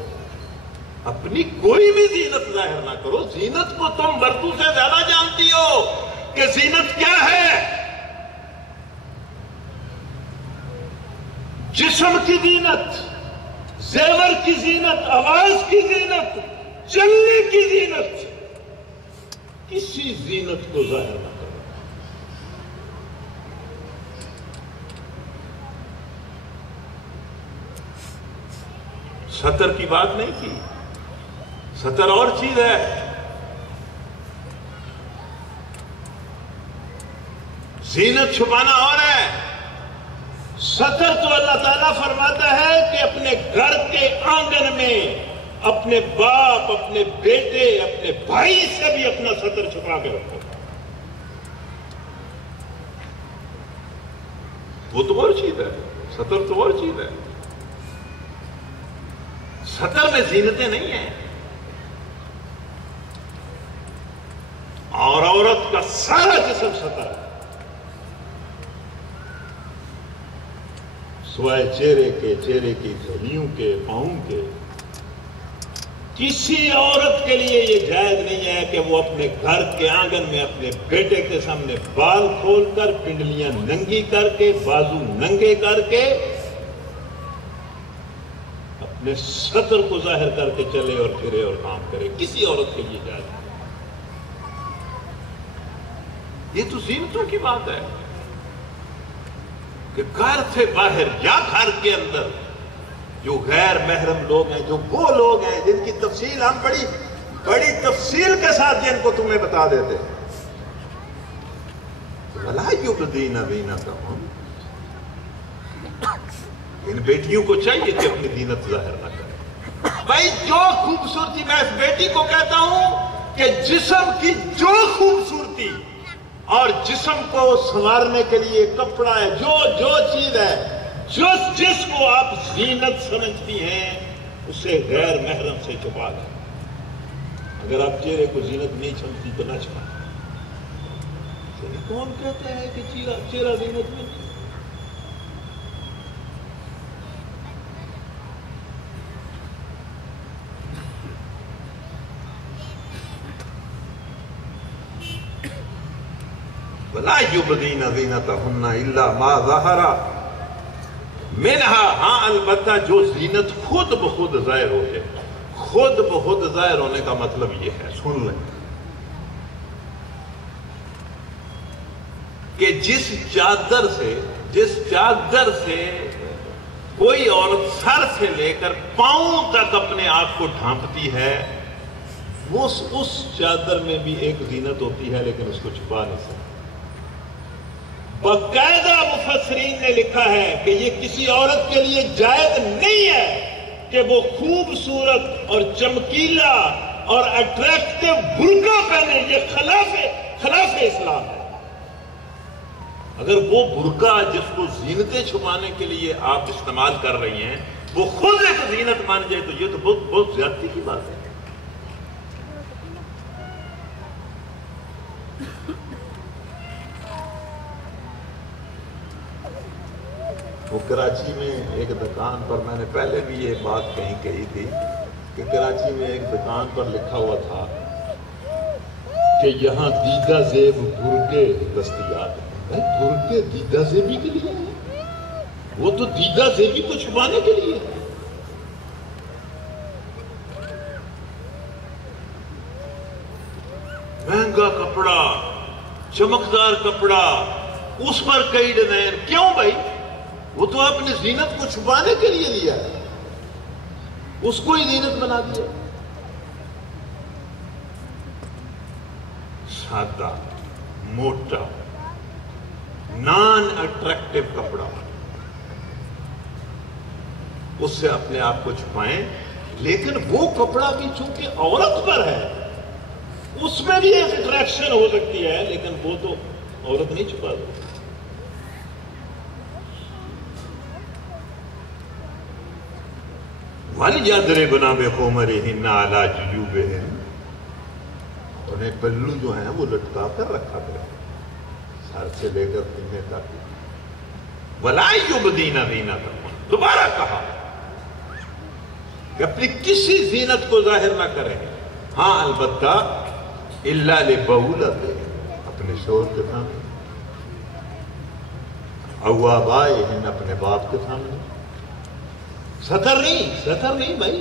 اپنی کوئی بھی زینت ظاہر نہ کرو. زینت کو تم مردوں سے زیادہ جانتی ہو کہ زینت کیا ہے. جسم کی زینت، زیور کی زینت، آواز کی زینت، چلنے کی زینت، کسی زینت کو ظاہر نہ کرو. سطر کی بات نہیں کی، سطر اور چیز ہے. زینت چھپانا اور ہے. سطر تو اللہ تعالیٰ فرماتا ہے کہ اپنے گھر کے آنگن میں اپنے باپ، اپنے بیٹے، اپنے بھائی سے بھی اپنا سطر چھپا کے رکھو. وہ تو اور چیز ہے، سطر تو اور چیز ہے. سطر میں زینتیں نہیں ہیں. اور عورت کا سارا جسم سطر ہے، سوائے چہرے کے، چہرے کی تھیلیوں کے، پاؤں کے. کسی عورت کے لیے یہ جائز نہیں ہے کہ وہ اپنے گھر کے آنگن میں اپنے بیٹے کے سامنے بال کھول کر، پنڈلیاں ننگی کر کے، بازو ننگے کر کے، اپنے سطر کو ظاہر کر کے چلے اور پھرے اور کام کرے. کسی عورت کے لیے جائز نہیں. یہ تو زینتوں کی بات ہے کہ گھر سے باہر یا گھر کے اندر جو غیر محرم لوگ ہیں، جو وہ لوگ ہیں جن کی تفصیل ہم بڑی تفصیل کے ساتھ جن کو تمہیں بتا دیتے ہیں. وَلَا يُبْدِينَ زِينَتَهُنَّ، ان بیٹیوں کو چاہیے کہ اپنی زینت ظاہر نہ کریں. بھائی جو خوبصورتی، میں اس بیٹی کو کہتا ہوں کہ جسم کی جو خوبصورتی اور جسم کو سنوارنے کے لیے کپڑا ہے، جو چیز ہے، جس کو آپ زینت سمجھتی ہیں، اسے غیر محرم سے چھپا دیں. اگر آپ چہرے کو زینت نہیں سمجھتی تو نہ چھپائیں. کون کہتا ہے کہ چہرہ زینت نہیں؟ وَلَا يُبْدِينَ زِينَتَهُنَّ إِلَّا مَا ظَهَرَ مِنْهَا، ہاں البتہ جو زینت خود بخود ظاہر ہو جائے. خود بخود ظاہر ہونے کا مطلب یہ ہے، سن لیں، کہ جس چادر سے کوئی عورت سر سے لے کر پاؤں تک اپنے آپ کو ڈھانپتی ہے، اس چادر میں بھی ایک زینت ہوتی ہے، لیکن اس کو چھپا نہیں سکتی. باقاعدہ مفسرین نے لکھا ہے کہ یہ کسی عورت کے لیے جائز نہیں ہے کہ وہ خوبصورت اور چمکیلا اور اٹریکٹیو برقع پہنے. یہ خلاف اسلام ہے. اگر وہ برقع جس کو زینتیں چھپانے کے لیے آپ استعمال کر رہی ہیں وہ خود ایک زینت مان جائے تو یہ تو بہت زیادتی کی بات ہے. وہ کراچی میں ایک دکان پر، میں نے پہلے بھی یہ بات کہی تھی کہ کراچی میں ایک دکان پر لکھا ہوا تھا کہ یہاں دیدہ زیب برقعے دستیاب ہیں. برقعے دیدہ زیبی کے لیے ہیں؟ وہ تو دیدہ زیبی کو چھپانے کے لیے ہے. مہنگا کپڑا، چمکدار کپڑا، اس پر کئی ڈیزائن. کیوں بھائی؟ وہ تو اپنی زینت کو چھپانے کے لیے لیا ہے، اس کو ہی زینت بنا دیا. سادہ، موٹا، نان اٹریکٹیو کپڑا، اس سے اپنے آپ کو چھپائیں. لیکن وہ کپڑا بھی چونکہ عورت پر ہے، اس میں بھی ایک اٹریکشن ہو سکتی ہے، لیکن وہ تو عورت نہیں چھپا سکتی. وَلْيَضْرِبْنَ بِخُمُرِهِنَّ عَلَى جُيُوبِهِنَّ، انہیں پلو جو ہیں وہ لٹکا کر رکھا کرے سر سے لے کر پینے تک. وَلَا يُبْدِينَ زِينَتَهُنَّ، دوبارہ کہا کہ اپنی کسی زینت کو ظاہر نہ کریں. ہاں البتہ إِلَّا لِبَعُولَتِهِنَّ، اپنے شوہر کے سامنے، أَوْ آبَائِهِنَّ، اپنے باپ کے سامنے. سطر نہیں بھائی.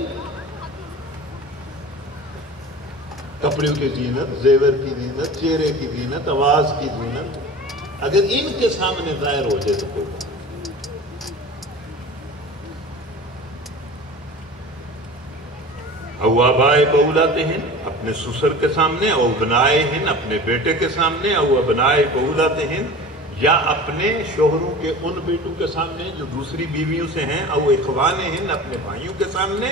کپڑوں کی زینت، زیور کی زینت، چہرے کی زینت، آواز کی زینت اگر ان کے سامنے ظاہر ہو جائے تو کوئی بات. او آبائے بولاتہن، اپنے سسر کے سامنے، او ابنائہن، اپنے بیٹے کے سامنے، او ابنائے بولاتہن، یا اپنے شوہروں کے ان بیٹوں کے سامنے جو دوسری بیویوں سے ہیں، او اخوانہن، اپنے بھائیوں کے سامنے،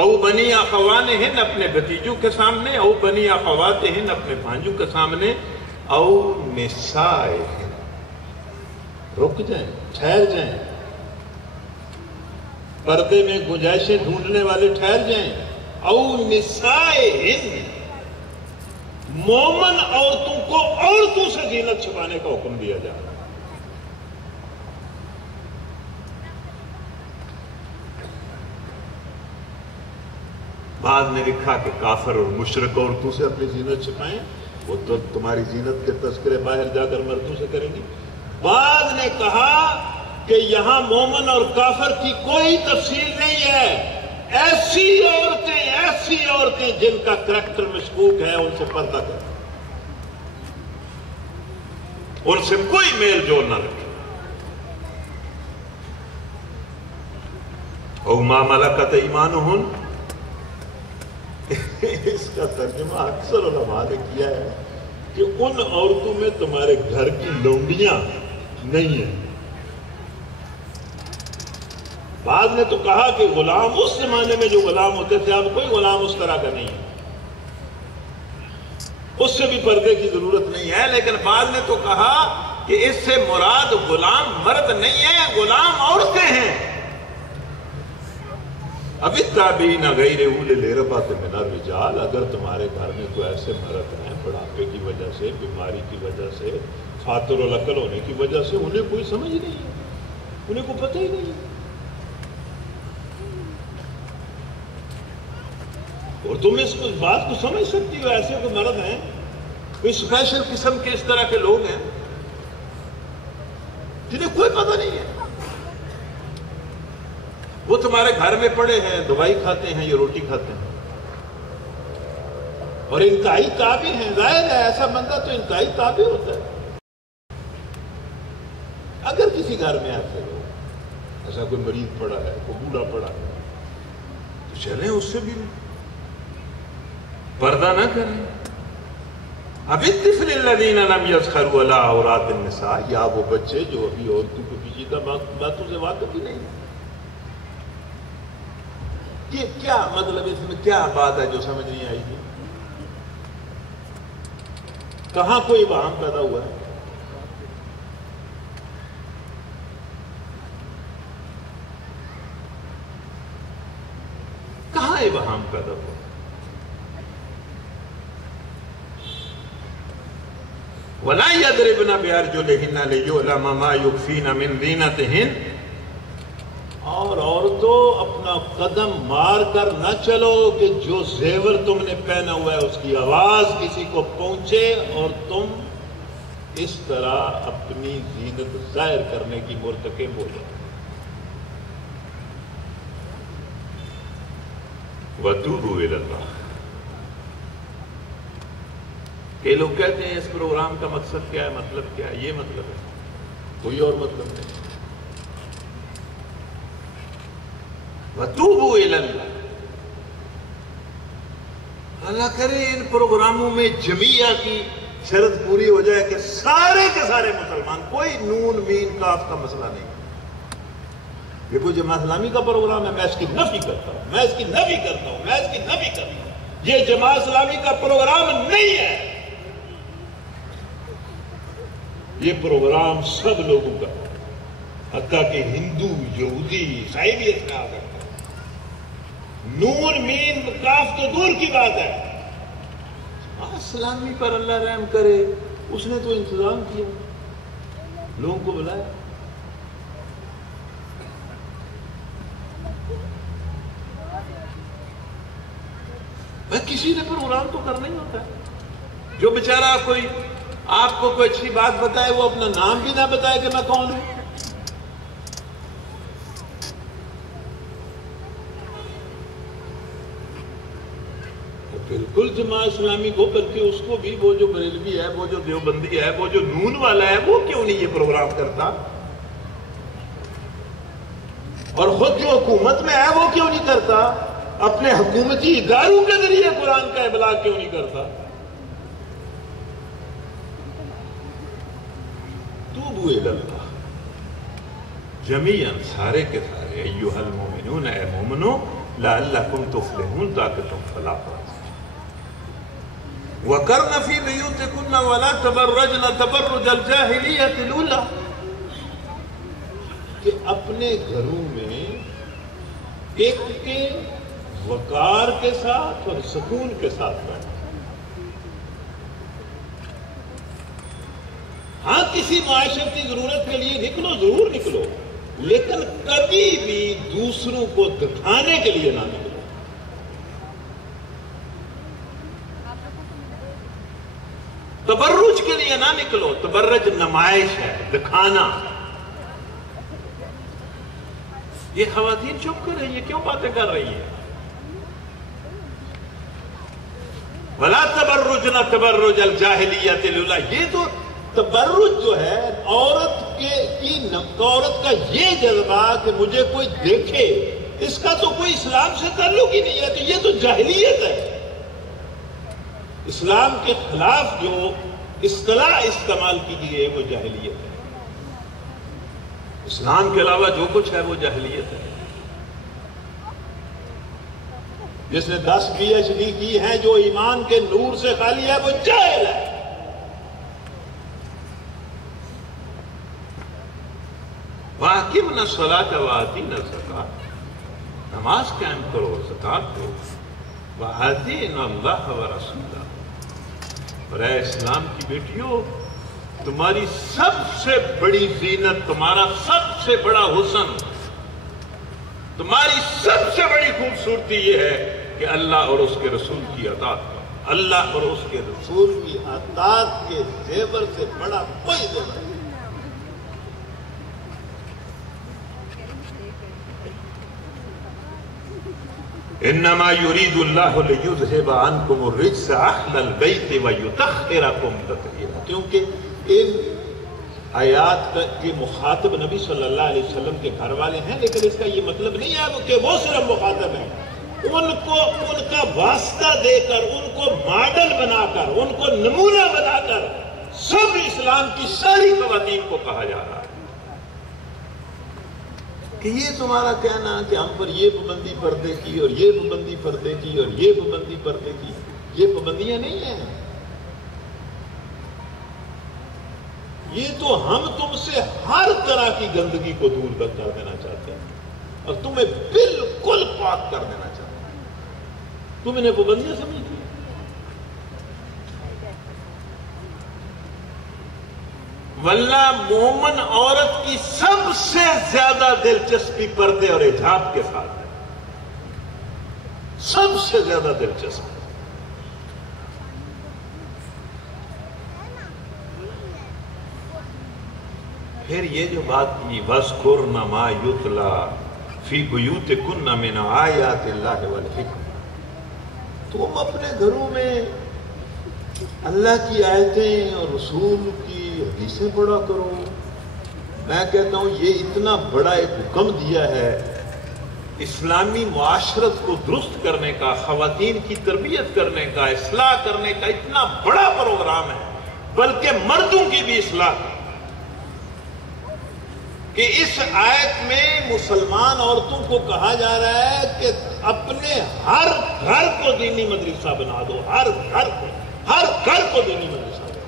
او بنی اخوانہن، اپنے بھتیجوں کے سامنے، او بنی اخواتہن، اپنے بھانجوں کے سامنے، او نسائہن. رک جائیں، ٹھہر جائیں، پردے میں گنجائشیں ڈھونڈنے والے ٹھہر جائیں. او نسائہن، مومن عورتوں کو عورتوں سے زینت چھپانے کا حکم دیا جا رہا ہے. بعد نے لکھا کہ کافر اور مشرک عورتوں سے اپنی زینت چھپائیں، وہ تو تمہاری زینت کے تذکرے باہر جا کر مردوں سے کریں گی۔ بعد نے کہا کہ یہاں مومن اور کافر کی کوئی تفصیل نہیں ہے، ایسی عورتیں جن کا کریکٹر مشکوک ہے ان سے پردہ کریں، ان سے کوئی میل جول نہ رکھے۔ او ما ملکت ایمانہن، اس کا ترجمہ اکثر علماء نے کیا ہے کہ ان عورتوں میں تمہارے گھر کی لونڈیاں نہیں ہیں۔ بعد نے تو کہا کہ غلام اس زمانے میں جو غلام ہوتے تھے، اب کوئی غلام اس طرح کا نہیں ہے، اس سے بھی پردے کی ضرورت نہیں ہے۔ لیکن بعد نے تو کہا کہ اس سے مراد غلام مرد نہیں ہے، غلام عورتیں ہیں۔ اب التابعین غیر اولي الاربۃ من الرجال، اگر تمہارے گھر میں کوئی ایسے مرد ہیں بڑھاپے کی وجہ سے، بیماری کی وجہ سے، فاتر العقل ہونے کی وجہ سے، انہیں کوئی سمجھ نہیں ہے، انہیں کوئی پتہ ہی نہیں ہے، اور تم اس بات کو سمجھ سکتی ہو، ایسے کوئی مرد ہیں، کوئی اسپیشل قسم کے اس طرح کے لوگ ہیں جنہیں کوئی پتہ نہیں ہے، وہ تمہارے گھر میں پڑے ہیں، دوائی کھاتے ہیں یا روٹی کھاتے ہیں، اور انتہائی تابع ہیں۔ ظاہر ہے ایسا بندہ تو انتہائی تابع ہوتا ہے۔ اگر کسی گھر میں ایسے لوگ، ایسا کوئی مریض پڑا ہے، کوئی بوڑھا پڑا ہے، تو چلیں اس سے بھی پردہ نہ کریں۔ اب الطفل الذین لم یسخروا علی عورات النساء، یا وہ بچے جو ابھی عورتوں کو پیچیدہ باتوں سے واقف ہی نہیں ہیں۔ یہ کیا مطلب، اس میں کیا بات ہے جو سمجھ نہیں آئی تھی؟ کہاں کوئی ابہام پیدا ہوا ہے؟ کہاں ابہام پیدا ہوا؟ وَلَا يَضْرِبْنَ بِأَرْجُلِهِنَّ لِيُعْلَمَ مَا يُخْفِينَ مِنْ زِينَتِهِنَّ، اور عورتوں اپنا قدم مار کر نہ چلو کہ جو زیور تم نے پہنا ہوا ہے اس کی آواز کسی کو پہنچے اور تم اس طرح اپنی زینت ظاہر کرنے کی مرتکب ہو جاؤ۔ وَتُوبُوا إِلَى اللَّهِ، کہ لوگ کہتے ہیں اس پروگرام کا مقصد کیا ہے، مطلب کیا ہے؟ یہ مطلب ہے، کوئی اور مطلب نہیں۔ وَتُوبُوا إِلَى اللَّهِ، اللہ کرے ان پروگراموں میں جمیعہ کی شرط پوری ہو جائے کہ سارے کے سارے مسلمان، کوئی نون مین کاف کا مسئلہ نہیں۔ دیکھو جماعت اسلامی کا پروگرام ہے، میں اس کی نفی کرتا ہوں، میں اس کی نفی کرتا ہوں، میں اس کی نفی کرتا ہوں، یہ جماعت اسلامی کا پروگرام نہیں ہے، یہ پروگرام سب لوگوں کا، حتیٰ کہ ہندو، یہودی، عیسائی بھی اس میں آ سکتا ہے۔ نون مین کاف تو دور کی بات ہے، اسلامی پر اللہ رحم کرے، اس نے تو انتظام کیا، لوگوں کو بلایا۔ کسی نے پروگرام تو کرنا ہی ہوتا ہے۔ جو بیچارہ کوئی آپ کو کوئی اچھی بات بتائے، وہ اپنا نام بھی نہ بتائے کہ میں کون ہوں، تو بالکل جماعت اسلامی کو، بلکہ اس کو بھی، وہ جو بریلوی ہے، وہ جو دیوبندی ہے، وہ جو نون والا ہے، وہ کیوں نہیں یہ پروگرام کرتا؟ اور خود جو حکومت میں ہے وہ کیوں نہیں کرتا؟ اپنے حکومتی اداروں کے ذریعے قرآن کا ابلاغ کیوں نہیں کرتا؟ توبوا الی اللہ جمیعاً، سارے کے سارے، ایھا المؤمنون، اے مومنو، لعلکم تفلحون، تاکہ تم فلاح پا سکو۔ وقرن فی بیوتکن ولا تبرجن تبرج الجاہلیۃ الاولی، کہ اپنے گھروں میں ایک کے وقار کے ساتھ اور سکون کے ساتھ رہنا۔ ہاں کسی معاشرتی ضرورت کے لیے نکلو، ضرور نکلو، لیکن کبھی بھی دوسروں کو دکھانے کے لیے نہ نکلو۔ کے لیے نہ نکلو، تبرج نمائش ہے، دکھانا۔ یہ خواتین چپ کر رہی ہے، کیوں باتیں کر رہی ہیں؟ وَلَا تَبَرُّجْنَ تَبَرُّجَ الْجَاهِلِيَّةِ الْأُولَىٰ۔ یہ تو تبرج جو ہے عورت کا یہ جذبہ کہ مجھے کوئی دیکھے، اس کا تو کوئی اسلام سے تعلق ہی نہیں ہے، تو یہ تو جاہلیت ہے۔ اسلام کے خلاف جو اصطلاح استعمال کی گئی ہے وہ جاہلیت ہے۔ اسلام کے علاوہ جو کچھ ہے وہ جاہلیت ہے۔ جس نے 10 PhD کی ہے، جو ایمان کے نور سے خالی ہے، وہ جاہل ہے۔ وَأَقِمْنَ الصَّلَاةَ وَآتِينَ الزَّكَاةَ، نماز قائم کرو، زکات دو۔ وَآتِينَ اللَّهَ وَرَسُولَهُ، اور اے اسلام کی بیٹیوں، تمہاری سب سے بڑی زینت، تمہارا سب سے بڑا حسن، تمہاری سب سے بڑی خوبصورتی یہ ہے کہ اللہ اور اس کے رسول کی اطاعت کرو۔ اللہ اور اس کے رسول کی اطاعت کے زیور سے بڑا کوئی زیور نہیں۔ انما یرید اللہ لیذہب عنکم الرجس اہل البیت ویطہرکم تطہیرا، کیونکہ ان آیات کے مخاطب نبی صلی اللہ علیہ وسلم کے گھر والے ہیں، لیکن اس کا یہ مطلب نہیں ہے کہ وہ صرف مخاطب ہیں۔ ان کو ان کا واسطہ دے کر، ان کو ماڈل بنا کر، ان کو نمونہ بنا کر سب اسلام کی ساری خواتین کو کہا جا رہا ہے کہ یہ تمہارا کہنا کہ ہم پر یہ پابندی پردے کی اور یہ پابندی پردے کی اور یہ پابندی پردے کی، یہ پابندیاں نہیں ہیں۔ یہ تو ہم تم سے ہر طرح کی گندگی کو دور کر دینا چاہتے ہیں اور تمہیں بالکل پاک کر دینا چاہتے ہیں۔ تم انہیں پابندیاں سمجھتی ہیں؟ واللہ مومن عورت کی سب سے زیادہ دلچسپی پردے اور حجاب کے ساتھ ہے، سب سے زیادہ دلچسپی۔ پھر یہ جو بات کی وَاذْكُرْنَ مَا يُتْلَىٰ فِي بُيُوتِكُنَّ مِنْ آيَاتِ اللَّهِ وَالْحِكْمَةِ، تم اپنے گھروں میں اللہ کی آیتیں اور رسول کی حدیثیں پڑھا کرو۔ میں کہتا ہوں یہ اتنا بڑا ایک حکم دیا ہے، اسلامی معاشرت کو درست کرنے کا، خواتین کی تربیت کرنے کا، اصلاح کرنے کا اتنا بڑا پروگرام ہے، بلکہ مردوں کی بھی اصلاح کا، کہ اس آیت میں مسلمان عورتوں کو کہا جا رہا ہے کہ اپنے ہر گھر کو دینی مدرسہ بنا دو، ہر گھر کو دینی مدرسہ بنا دو۔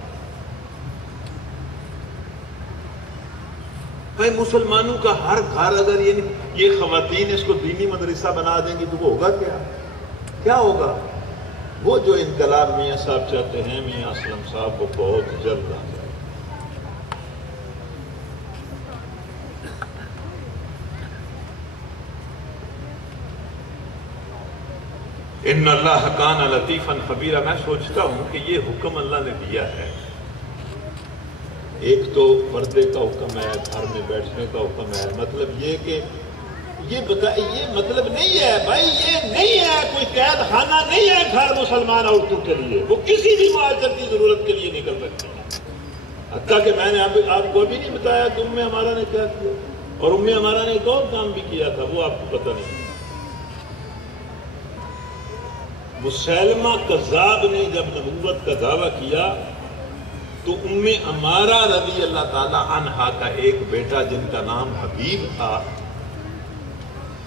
بھائی مسلمانوں کا ہر گھر اگر یہ خواتین اس کو دینی مدرسہ بنا دیں گی تو وہ ہوگا کیا ہوگا؟ وہ جو انقلاب میاں صاحب چاہتے ہیں، میاں اسلم صاحب، وہ بہت جلد آ جائے۔ ان اللہ کان لطیفا خبیرا، میں سوچتا ہوں کہ یہ حکم اللہ نے دیا ہے، ایک تو پردے کا حکم ہے، گھر میں بیٹھنے کا حکم ہے، مطلب یہ کہ یہ مطلب نہیں ہے بھائی، یہ نہیں ہے کوئی قید خانہ نہیں ہے گھر مسلمان عورتوں کے لیے، وہ کسی بھی معاشرے کی ضرورت کے لیے نکل سکتی ہیں۔ حتیٰ کہ میں نے آپ کو ابھی نہیں بتایا کہ ام ہمارا نے کیا کیا، اور ام ہمارا نے ایک اور کام بھی کیا تھا، وہ آپ کو پتہ نہیں۔ مسیلمہ کذاب نے جب نبوت کا دعویٰ کیا تو ام عمارہ رضی اللہ تعالی عنہا کا ایک بیٹا جن کا نام حبیب تھا،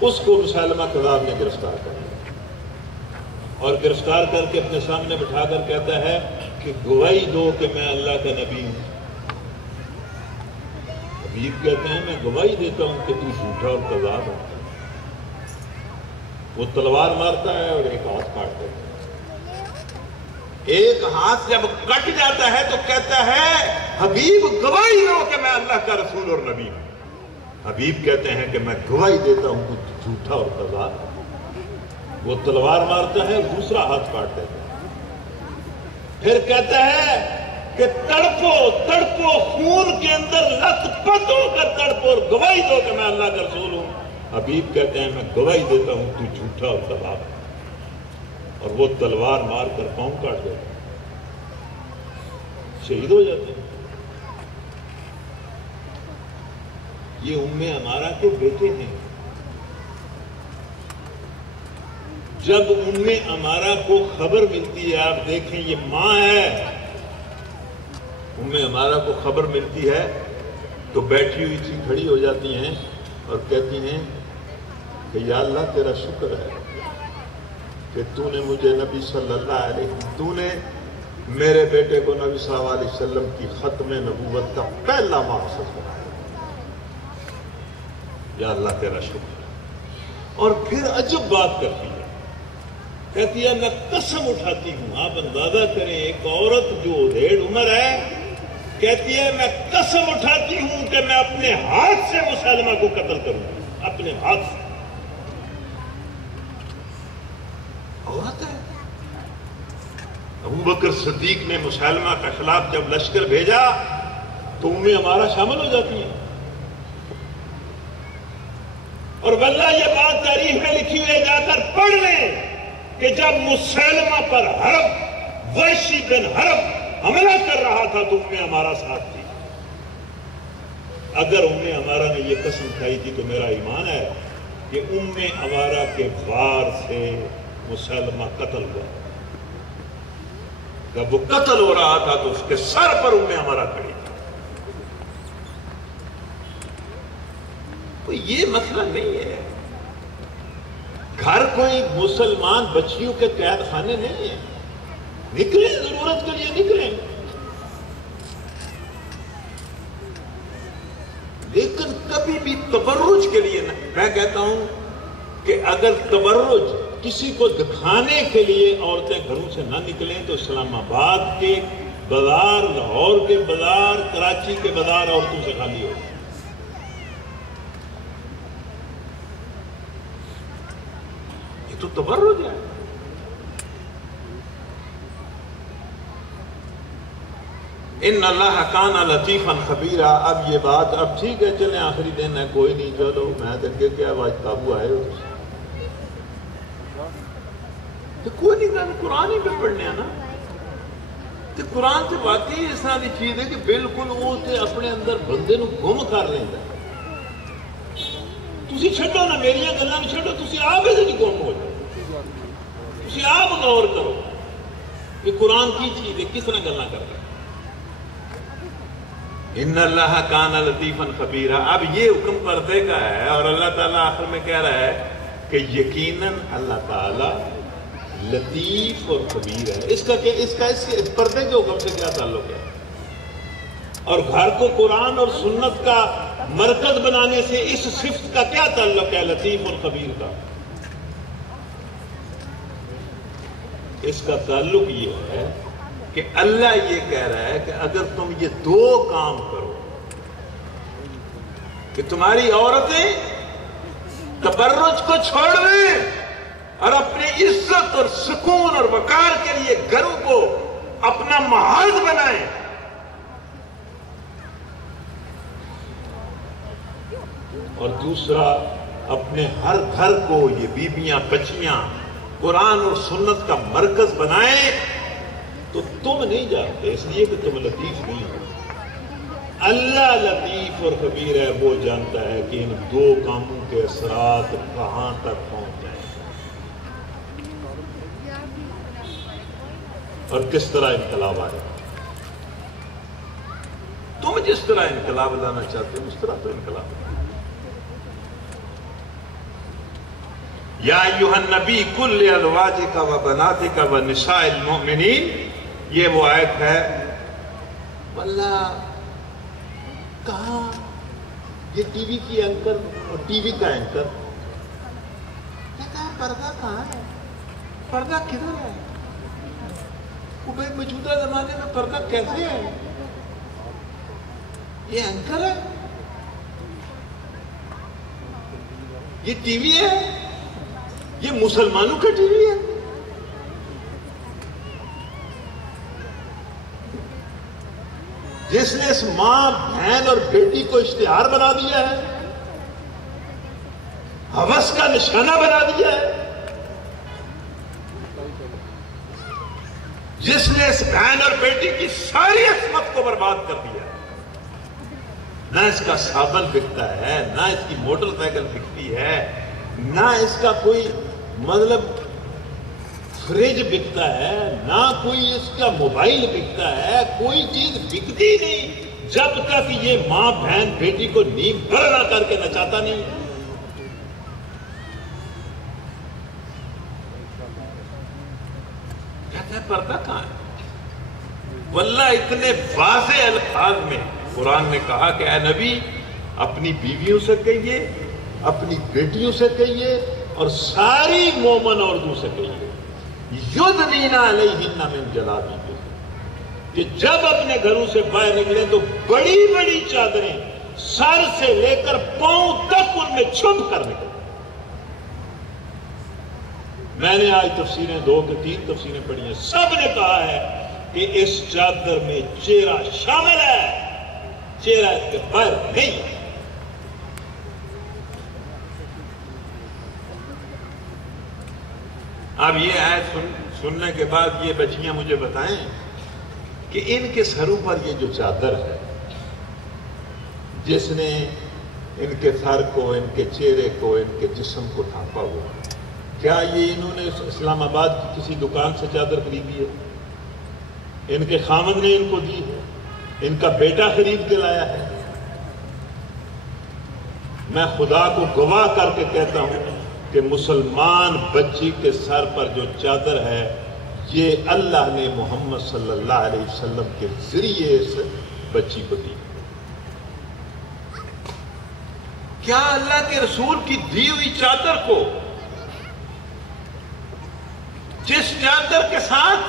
اس کو مسیلمہ کذاب نے گرفتار کر لیا، اور گرفتار کر کے اپنے سامنے بٹھا کر کہتا ہے کہ گواہی دو کہ میں اللہ کا نبی ہوں۔ حبیب کہتے ہیں میں گواہی دیتا ہوں کہ تو جھوٹا اور کذاب ہے۔ وہ تلوار مارتا ہے اور ایک ہاتھ کاٹ دیتا ہے۔ ایک ہاتھ جب کٹ جاتا ہے تو کہتا ہے حبیب گواہی دو کہ میں اللہ کا رسول اور نبی ہوں۔ حبیب کہتے ہیں کہ میں گواہی دیتا ہوں کہ جھوٹا اور کذاب ہے۔ وہ تلوار مارتا ہے، دوسرا ہاتھ کاٹ دیتا ہے، پھر کہتا ہے کہ تڑپ کے اندر لت پت ہو کر تڑپو اور گواہی دو کہ میں اللہ کا رسول ہوں. حبیب کہتے ہیں میں گواہی دیتا ہوں تو جھوٹا اور تباہ ہے. اور وہ تلوار مار کر پاؤں کاٹ دیتے ہیں, شہید ہو جاتے ہیں. یہ ام عمارہ کے بیٹے ہیں. جب ام عمارہ کو خبر ملتی ہے, آپ دیکھیں یہ ماں ہے, ام عمارہ کو خبر ملتی ہے تو بیٹھی ہوئی تھی کھڑی ہو جاتی ہیں اور کہتی ہیں کہ یا اللہ تیرا شکر ہے کہ تو نے مجھے نبی صلی اللہ علیہ وسلم, تو نے میرے بیٹے کو نبی صلی اللہ علیہ وسلم کی ختم نبوت کا پہلا مقصد بنایا. یا اللہ تیرا شکر ہے. اور پھر عجب بات کرتی ہے, کہتی ہے میں قسم اٹھاتی ہوں. آپ اندازہ کریں ایک عورت جو 1.5 عمر ہے, کہتی ہے میں قسم اٹھاتی ہوں کہ میں اپنے ہاتھ سے مسلمہ کو قتل کروں گی, اپنے ہاتھ سے. عورت ہے. ابو بکر صدیق نے مسلمہ کے خلاف جب لشکر بھیجا تو ام عمارہ شامل ہو جاتی ہیں. اور واللہ یہ بات تاریخ میں لکھی ہوئی ہے, جا کر پڑھ لیں کہ جب مسلمہ پر حرب, وحشی بن حرب حملہ کر رہا تھا تو ام عمارہ ساتھ تھی. اگر ام عمارہ نے یہ قسم کھائی تھی تو میرا ایمان ہے کہ ام عمارہ کے وار سے مسلمہ قتل ہوا. جب وہ قتل ہو رہا تھا تو اس کے سر پر ام عمارہ کھڑی تھی. تو یہ مسئلہ نہیں ہے. گھر کوئی مسلمان بچیوں کے قید خانے نہیں ہے. نکلیں, ضرورت کے لیے نکلیں, لیکن کبھی بھی تبرج کے لیے نہ. میں کہتا ہوں کہ اگر تبرج کسی کو دکھانے کے لیے عورتیں گھروں سے نہ نکلیں تو اسلام آباد کے بازار, لاہور کے بازار, کراچی کے بازار عورتوں سے خالی ہو. یہ تو تبرج ہے. ان اللہ کان لطیفا خبیرا. اب یہ بات, اب ٹھیک ہے چلیں آخری دن ہے, کوئی نہیں, چلو میں دیکھے کیا آج قابو آئے ہو تو کوئی نہیں کہا, قرآن ہی پہ پڑھنے ہیں نا. تو قرآن سے واقعی اس طرح کی چیز ہے کہ بالکل وہ اپنے اندر بندے نو گم کر لینا. تسی چھڈو نا, میریاں گلاں چھڈو, تسی آپ ہی نہیں گم ہو جاؤ. تسی آپ غور کرو کہ قرآن کی چیز ہے, کس طرح گلاں کر رہا ہے. ان اللہ کان لطیفا خبیرا. اب یہ حکم پردے کا ہے اور اللہ تعالیٰ آخر میں کہہ رہا ہے کہ یقیناً اللہ تعالیٰ لطیف اور خبیر ہے. اس پردے کے حکم سے کیا تعلق ہے؟ اور گھر کو قرآن اور سنت کا مرکز بنانے سے اس صفت کا کیا تعلق ہے لطیف اور خبیر کا؟ اس کا تعلق یہ ہے کہ اللہ یہ کہہ رہا ہے کہ اگر تم یہ 2 کام کرو کہ تمہاری عورتیں تبرج کو چھوڑ دیں اور اپنی عزت اور سکون اور وقار کے لیے گھروں کو اپنا محاذ بنائیں, اور دوسرا اپنے ہر گھر کو یہ بیویاں بچیاں قرآن اور سنت کا مرکز بنائیں, تو تم نہیں جانتے اس لیے کہ تم لطیف نہیں ہو. اللہ لطیف اور خبیر ہے, وہ جانتا ہے کہ ان 2 کاموں کے اثرات کہاں تک پہنچ جائیں اور کس طرح انقلاب آئے. تم جس طرح انقلاب لانا چاہتے ہو اس طرح تو انقلاب. یا ایھا النبی قل لازواجک و بناتک و نساء المؤمنین. یہ وہ آیت ہے. واللہ کہاں یہ ٹی وی کی اینکر اور ٹی وی کا اینکر کہتا ہے پردہ کہاں ہے, پردہ کدھر ہے؟ وہ بھائی موجودہ زمانے میں پردہ کیسے ہے؟ یہ اینکر ہے, یہ ٹی وی ہے, یہ مسلمانوں کا ٹی وی ہے. جس نے اس ماں بہن اور بیٹی کو اشتہار بنا دیا ہے، ہوس کا نشانہ بنا دیا ہے، جس نے اس بہن اور بیٹی کی ساری عصمت کو برباد کر دیا ہے۔ نہ اس کا صابن بکتا ہے، نہ اس کی موٹر سائیکل بکتی ہے، نہ اس کا کوئی مطلب فریج بکتا ہے، نہ کوئی اس کا موبائل بکتا ہے، کوئی چیز بکتی نہیں جب تک یہ ماں بہن بیٹی کو نیم بھرنا کر کے نچاتا نہیں۔ کہتا ہے پردہ کہاں ہے؟ واللہ اتنے واضح الفاظ میں قرآن نے کہا کہ اے نبی اپنی بیویوں سے کہیے، اپنی بیٹیوں سے کہیے، اور ساری مومن عورتوں سے کہیے یدنین علیہن من جلابیبہن، کہ جب اپنے گھروں سے باہر نکلیں تو بڑی بڑی چادریں سر سے لے کر پاؤں تک ان میں چھپ کر نکلیں۔ میں نے آج تفسیریں 2 کہ 3 تفسیریں پڑھی ہیں، سب نے کہا ہے کہ اس چادر میں چہرہ شامل ہے، چہرہ اس کے باہر نہیں۔ اب یہ آیت سننے کے بعد یہ بچیاں مجھے بتائیں کہ ان کے سروں پر یہ جو چادر ہے جس نے ان کے سر کو، ان کے چہرے کو، ان کے جسم کو ڈھانپا ہوا، کیا یہ انہوں نے اسلام آباد کی کسی دکان سے چادر خریدی ہے؟ ان کے خامد نے ان کو دی ہے؟ ان کا بیٹا خرید کے لایا ہے؟ میں خدا کو گواہ کر کے کہتا ہوں کہ مسلمان بچی کے سر پر جو چادر ہے یہ اللہ نے محمد صلی اللہ علیہ وسلم کے ذریعے اس بچی کو دی۔ کیا اللہ کے رسول کی دی ہوئی چادر کو، جس چادر کے ساتھ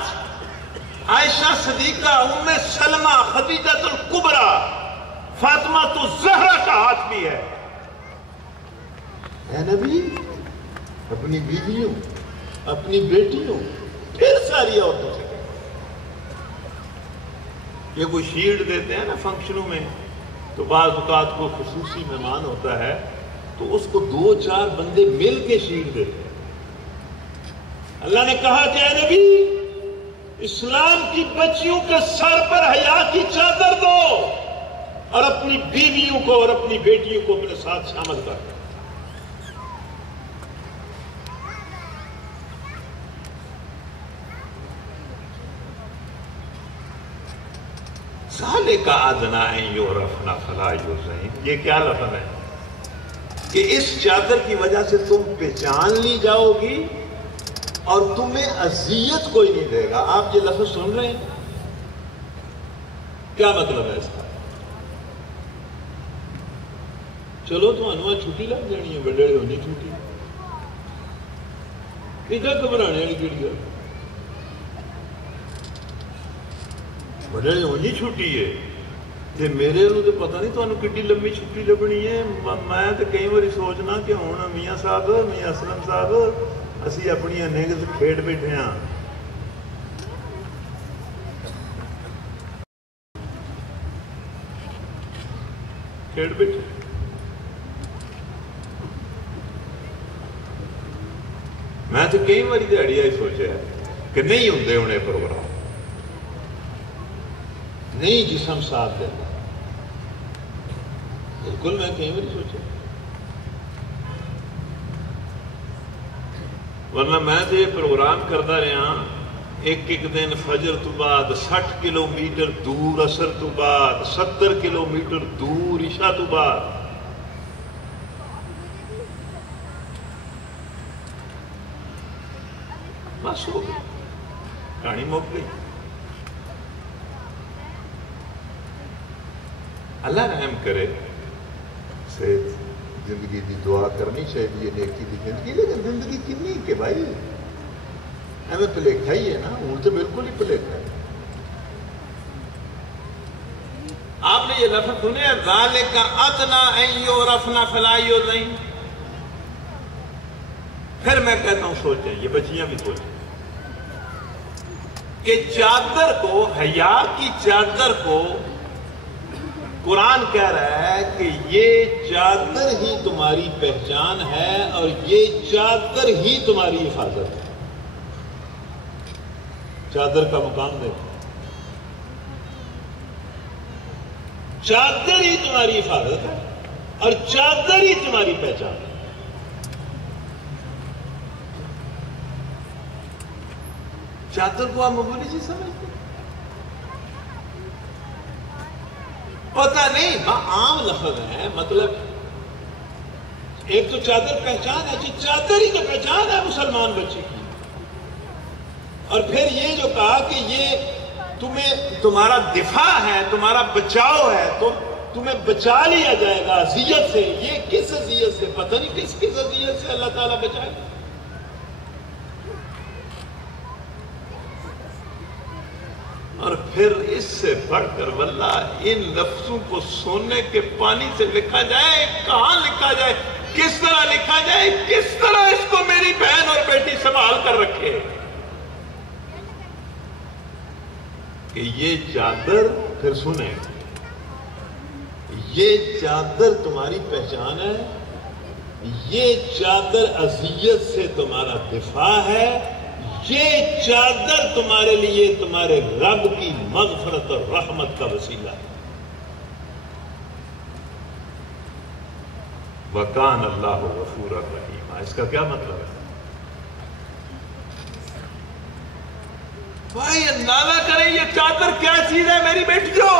عائشہ صدیقہ، ام سلمہ، خدیجہ الکبریٰ، فاطمہ الزہرا کا ہاتھ بھی ہے، اے نبی اپنی بیویوں، اپنی بیٹیوں، پھر ساری عورتوں سے یہ کوئی شیلڈ دیتے ہیں نا فنکشنوں میں، تو بعض اوقات کو خصوصی مہمان ہوتا ہے تو اس کو 2-4 بندے مل کے شیلڈ دیتے ہیں۔ اللہ نے کہا کہ اے نبی اسلام کی بچیوں کے سر پر حیا کی چادر دو اور اپنی بیویوں کو اور اپنی بیٹیوں کو اپنے ساتھ شامل کر دو۔ ذالک ادنیٰ ان یعرفن فلا یؤذین، یہ کیا لفظ ہے کہ اس چادر کی وجہ سے تم پہچان لی جاؤ گی اور تمہیں اذیت کوئی نہیں دے گا۔ آپ یہ لفظ سن رہے ہیں؟ کیا مطلب ہے اس کا؟ چلو تو انواع چھٹی لگ جانی ہے، بڑے ہونی چھٹی ادھر گھبرانے والی کیڑی گل، بڑے ہونی چھٹی ہے تے میرے نوں تے پتہ نہیں تانوں کتنی لمبی چھٹی لبنی ہے۔ میں تے کئی باری سوچنا کہ ہن میاں صاحب، میاں اسلم صاحب اسی اپنی انگز کھیڈ بیٹھے ہاں، کھیڈ بیٹھے۔ میں تو کئی باری دیہڑی آئی سوچا کہ نہیں ہوندے ہونے پروگرام، نہیں جسم ساتھ دیتا، بالکل میں کئی باری سوچا، ورنہ میں تو یہ پروگرام کرتا رہا ایک دن فجر تو بعد 60 کلومیٹر دور اثر تو بعد 70 کلومیٹر دور عشاء تو بعد، بس ہو گئی، کہانی مک گئی۔ اللہ رحم کرے، صحت زندگی دی دعا کرنی چاہیے، نیکی دی زندگی، لیکن زندگی کنی کہ بھائی ایویں پلیکھا ہی ہے نا، ہوں تو بالکل ہی پلیکھا ہے۔ آپ نے یہ لفظ سنے ذالک ادنیٰ ان یعرفن فلا یؤذین، پھر میں کہتا ہوں سوچیں، یہ بچیاں بھی سوچیں کہ چادر کو، حیا کی چادر کو قرآن کہہ رہا ہے کہ یہ چادر ہی تمہاری پہچان ہے اور یہ چادر ہی تمہاری حفاظت ہے. چادر کا مقام دیکھو. چادر ہی تمہاری حفاظت ہے اور چادر ہی تمہاری پہچان ہے. چادر کو آپ معمولی چیز سمجھتے ہیں؟ پتا نہیں. عام لفظ ہے، مطلب ایک تو چادر پہچان ہے، چادر ہی تو پہچان ہے مسلمان بچے کی. اور پھر یہ جو کہا کہ یہ تمہارا دفاع ہے، تمہارا بچاؤ ہے، تو تمہیں بچا لیا جائے گا اذیت سے. یہ کس اذیت سے؟ پتہ نہیں کس اذیت سے اللہ تعالیٰ بچائے. اور پھر اس سے بڑھ کر واللہ ان لفظوں کو سونے کے پانی سے لکھا جائے. کہاں لکھا جائے؟ کس طرح لکھا جائے؟ کس طرح اس کو میری بہن اور بیٹی سنبھال کر رکھے کہ یہ چادر. پھر سنیں، یہ چادر تمہاری پہچان ہے، یہ چادر اذیت سے تمہارا دفاع ہے، یہ چادر تمہارے لیے تمہارے رب کی مغفرت اور رحمت کا وسیلہ ہے. وَكَانَ اللَّهُ غَفُورًا رَحِيمًا. اس کا کیا مطلب ہے؟ بھائی اندازہ کریں یہ چادر کیا چیز ہے میری بیٹیوں.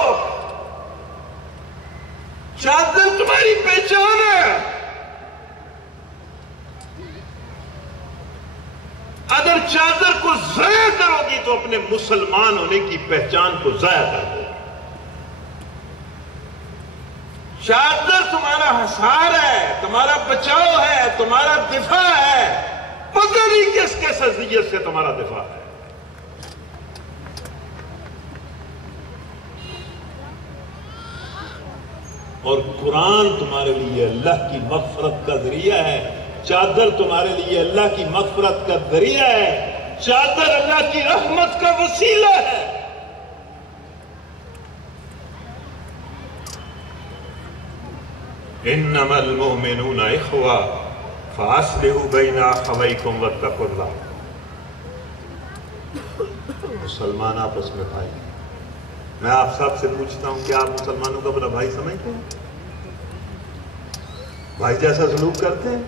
چادر تمہاری پہچان ہے. اگر چادر کو ضائع کرو گی تو اپنے مسلمان ہونے کی پہچان کو ضائع کر دو. چادر تمہارا حصار ہے، تمہارا بچاؤ ہے، تمہارا دفاع ہے. پتہ نہیں کس اذیت سے تمہارا دفاع ہے. اور قرآن تمہارے لیے اللہ کی مغفرت کا ذریعہ ہے. چادر تمہارے لیے اللہ کی مغفرت کا ذریعہ ہے. چادر اللہ کی رحمت کا وسیلہ ہے. انما المؤمنون اخوہ فاصلحوا بین اخویکم واتقوا اللہ. مسلمان آپس میں بھائی. میں آپ سب سے پوچھتا ہوں کہ آپ مسلمانوں کو اپنا بھائی سمجھتے ہیں؟ بھائی جیسا سلوک کرتے ہیں؟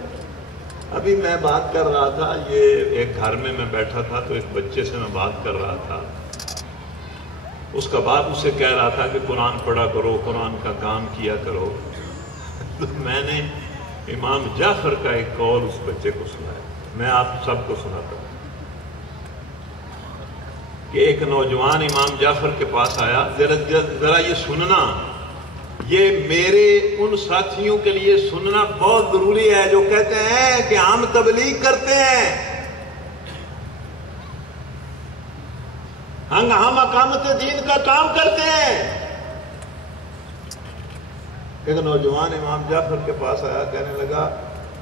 ابھی میں بات کر رہا تھا، یہ ایک گھر میں بیٹھا تھا تو ایک بچے سے میں بات کر رہا تھا. اس کا باپ اسے کہہ رہا تھا کہ قرآن پڑھا کرو، قرآن کا کام کیا کرو. تو میں نے امام جعفر کا ایک قول اس بچے کو سنایا. میں آپ سب کو سناتا ہوں کہ ایک نوجوان امام جعفر کے پاس آیا. ذرا یہ سننا، یہ میرے ان ساتھیوں کے لیے سننا بہت ضروری ہے جو کہتے ہیں کہ ہم تبلیغ کرتے ہیں، ہم اقامت دین کا کام کرتے ہیں. ایک نوجوان امام جعفر کے پاس آیا، کہنے لگا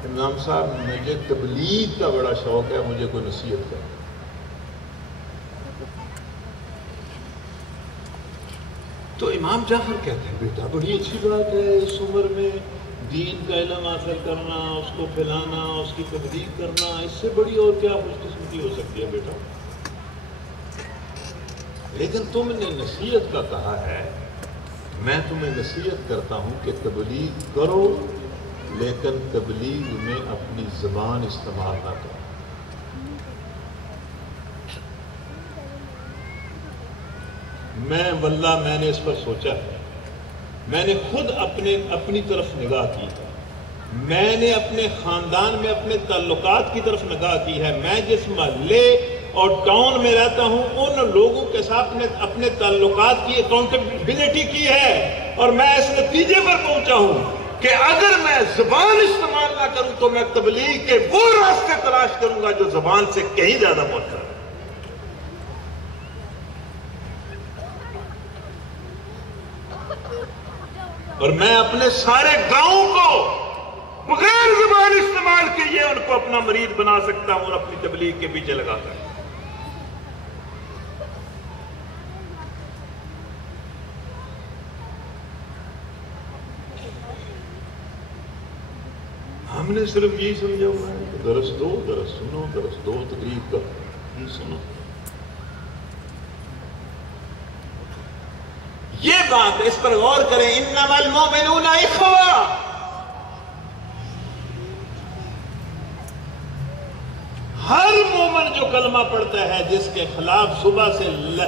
امام صاحب مجھے تبلیغ کا بڑا شوق ہے، مجھے کوئی نصیحت کرے. تو امام جعفر کہتے ہیں بیٹا بڑی اچھی بات ہے، اس عمر میں دین کا علم حاصل کرنا، اس کو پھیلانا، اس کی تبلیغ کرنا، اس سے بڑی اور کیا خوش قسمتی ہو سکتی ہے بیٹا. لیکن تم نے نصیحت کا کہا ہے، میں تمہیں نصیحت کرتا ہوں کہ تبلیغ کرو، لیکن تبلیغ میں اپنی زبان استعمال نہ کرو. واللہ میں نے اس پر سوچا ہے، میں نے خود اپنی طرف نگاہ کی ہے، میں نے اپنے خاندان میں اپنے تعلقات کی طرف نگاہ کی ہے. میں جس محلے اور ٹاؤن میں رہتا ہوں ان لوگوں کے ساتھ میں اپنے تعلقات کی اکاؤنٹیبلٹی کی ہے، اور میں اس نتیجے پر پہنچا ہوں کہ اگر میں زبان استعمال نہ کروں تو میں تبلیغ کے وہ راستے تلاش کروں گا جو زبان سے کہیں زیادہ مؤثر ہے. اور میں اپنے سارے گاؤں کو بغیر زبان استعمال کیے ان کو اپنا مرید بنا سکتا ہوں اور اپنی تبلیغ کے پیچھے لگا سکتا ہوں. ہم نے صرف یہی سمجھا ہوا ہے کہ درس دو، درس سنو، درس دو، تقریر کا سنو. یہ بات اس پر غور کریں. انما المؤمنون اخوہ. ہر مومن جو کلمہ پڑھتا ہے، جس کے خلاف صبح سے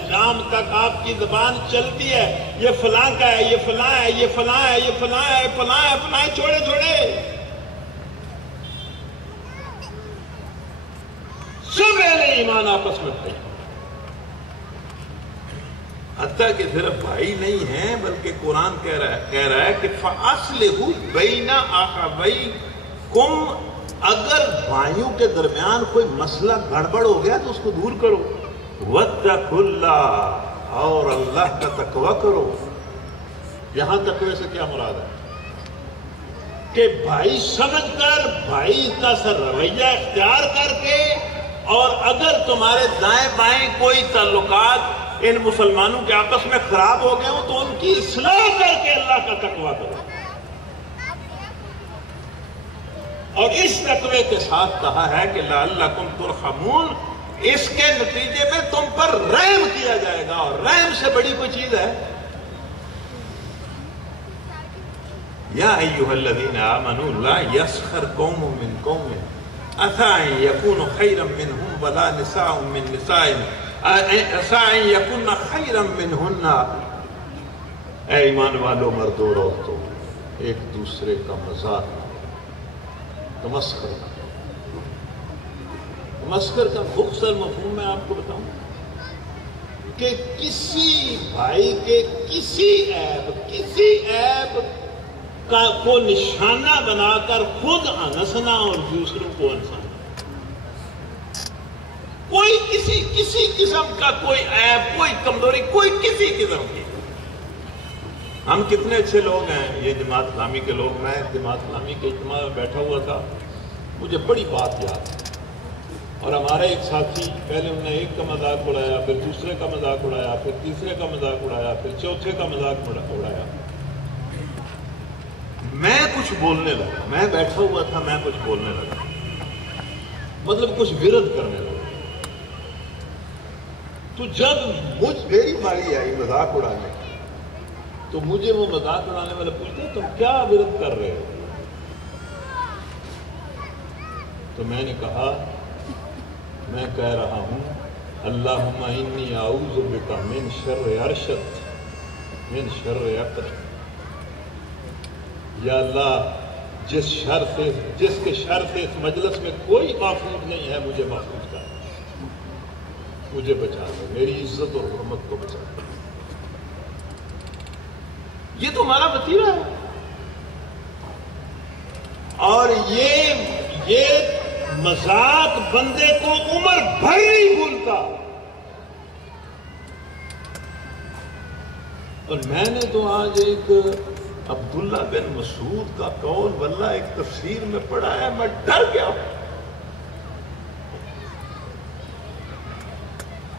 شام تک آپ کی زبان چلتی ہے، یہ فلاں کا ہے، یہ فلاں ہے، یہ فلاں ہے، یہ فلاں ہے، فلاں ہے، فلاں ہے، چھوڑے چھوڑے سب اہل ایمان آپس میں بھائی. حتیٰ کہ صرف بھائی نہیں ہیں، بلکہ قرآن کہہ رہا ہے کہ فَأَصْلِحُوا بَيْنَ أَخَوَيْكُمْ. اگر بھائیوں کے درمیان کوئی مسئلہ گڑبڑ ہو گیا تو اس کو دور کرو. وَاتَّقُوا اللَّهَ. اور اللہ کا تقوی کرو. یہاں تقوی سے کیا مراد ہے؟ کہ بھائی سمجھ کر، بھائی کا سر رویہ اختیار کر کے، اور اگر تمہارے دائیں بائیں کوئی تعلقات ان مسلمانوں کے آپس میں خراب ہو گئے ہوں تو ان کی اصلاح کر کے اللہ کا تقوی کرو. اور اس تقوی کے ساتھ کہا ہے کہ لعلکم ترحمون. اس کے نتیجے میں تم پر رحم کیا جائے گا، اور رحم سے بڑی کوئی چیز ہے؟ یا ایھا الذین آمنوا لا یسخر قوم من قوم عسى ان یکونوا خیرا منهم ولا نساء من نساء عسى ان یکن خیرا منہن. اے ایمان والو، مردوں اور عورتوں، ایک دوسرے کا مذاق، تمسخر. تمسخر کا مختصر مفہوم میں آپ کو بتاؤں کہ کسی بھائی کے کسی عیب کو نشانہ بنا کر خود ہنسنا اور دوسروں کو ہنسانا. کوئی کسی قسم کا کوئی عیب، کوئی کمزوری، کوئی کسی قسم کی. ہم کتنے اچھے لوگ ہیں یہ جماعت اسلامی کے لوگ. میں جماعت اسلامی کے اجتماع میں بیٹھا ہوا تھا، مجھے بڑی بات یاد ہے. اور ہمارے ایک ساتھی، پہلے انہوں نے ایک کا مذاق اڑایا، پھر دوسرے کا مذاق اڑایا، پھر تیسرے کا مذاق اڑایا، پھر چوتھے کا مذاق اڑایا. میں کچھ بولنے لگا، میں بیٹھا ہوا تھا، میں کچھ بولنے لگا، مطلب کچھ ورد کرنے لگا. تو جب میری باری آئی مذاق اڑانے کی، تو مجھے وہ مذاق اڑانے والا پوچھتا تم کیا ورد کر رہے ہو؟ تو میں نے کہا میں کہہ رہا ہوں اللہم انی اعوذ بک من شر عرشت من شر عقل. یا اللہ، جس کے شر سے اس مجلس میں کوئی محفوظ نہیں ہے، مجھے محفوظ کر، مجھے بچا دو، میری عزت اور حرمت کو بچا دو. یہ تو ہمارا وتیرہ ہے. اور یہ مذاق بندے کو عمر بھر نہیں بھولتا. اور میں نے تو آج ایک عبداللہ بن مسعود کا قول واللہ ایک تفسیر میں پڑھا ہے، میں ڈر گیا.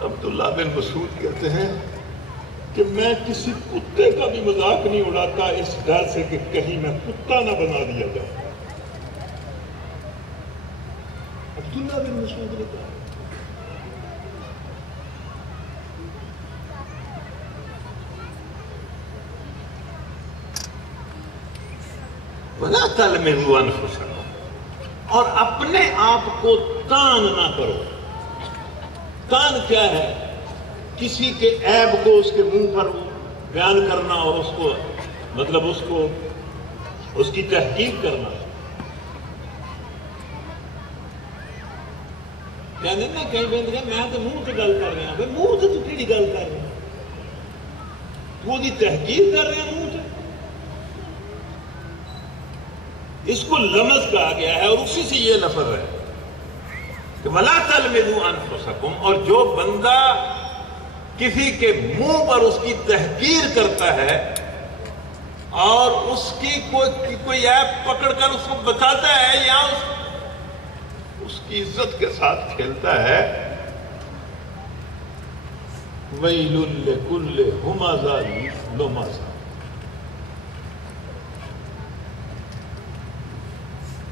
عبداللہ بن مسعود کہتے ہیں کہ میں کسی کتے کا بھی مذاق نہیں اڑاتا اس ڈر سے کہ کہیں میں کتا نہ بنا دیا جائے. عبداللہ بن مسعود نے کہا. وَلَا تَلْمِزُوا أَنفُسَكُمْ. اور اپنے آپ کو تان نہ کرو. تان کیا ہے؟ کسی کے عیب کو اس کے منہ پر بیان کرنا اور اس کو مطلب اس کی تحقیق کرنا. کہنے نا کہیں بند گئے میں تو منہ سے گل کر رہا ہوں. منہ سے تو کیڑی گل کر رہے ہیں؟ وہ دی تحقیق کر رہے ہیں منہ سے. اس کو لمز کہا گیا ہے اور اسی سے یہ لفظ ہے کہ وَلَا تَلْمِزُوا أَنفُسَكُمْ. اور جو بندہ کسی کے منہ پر اس کی تحقیر کرتا ہے اور اس کی کوئی عیب پکڑ کر اس کو بتاتا ہے یا اس کی عزت کے ساتھ کھیلتا ہے، وَيْلٌ لِكُلِّ هُمَزَةٍ لُمَزَةٍ.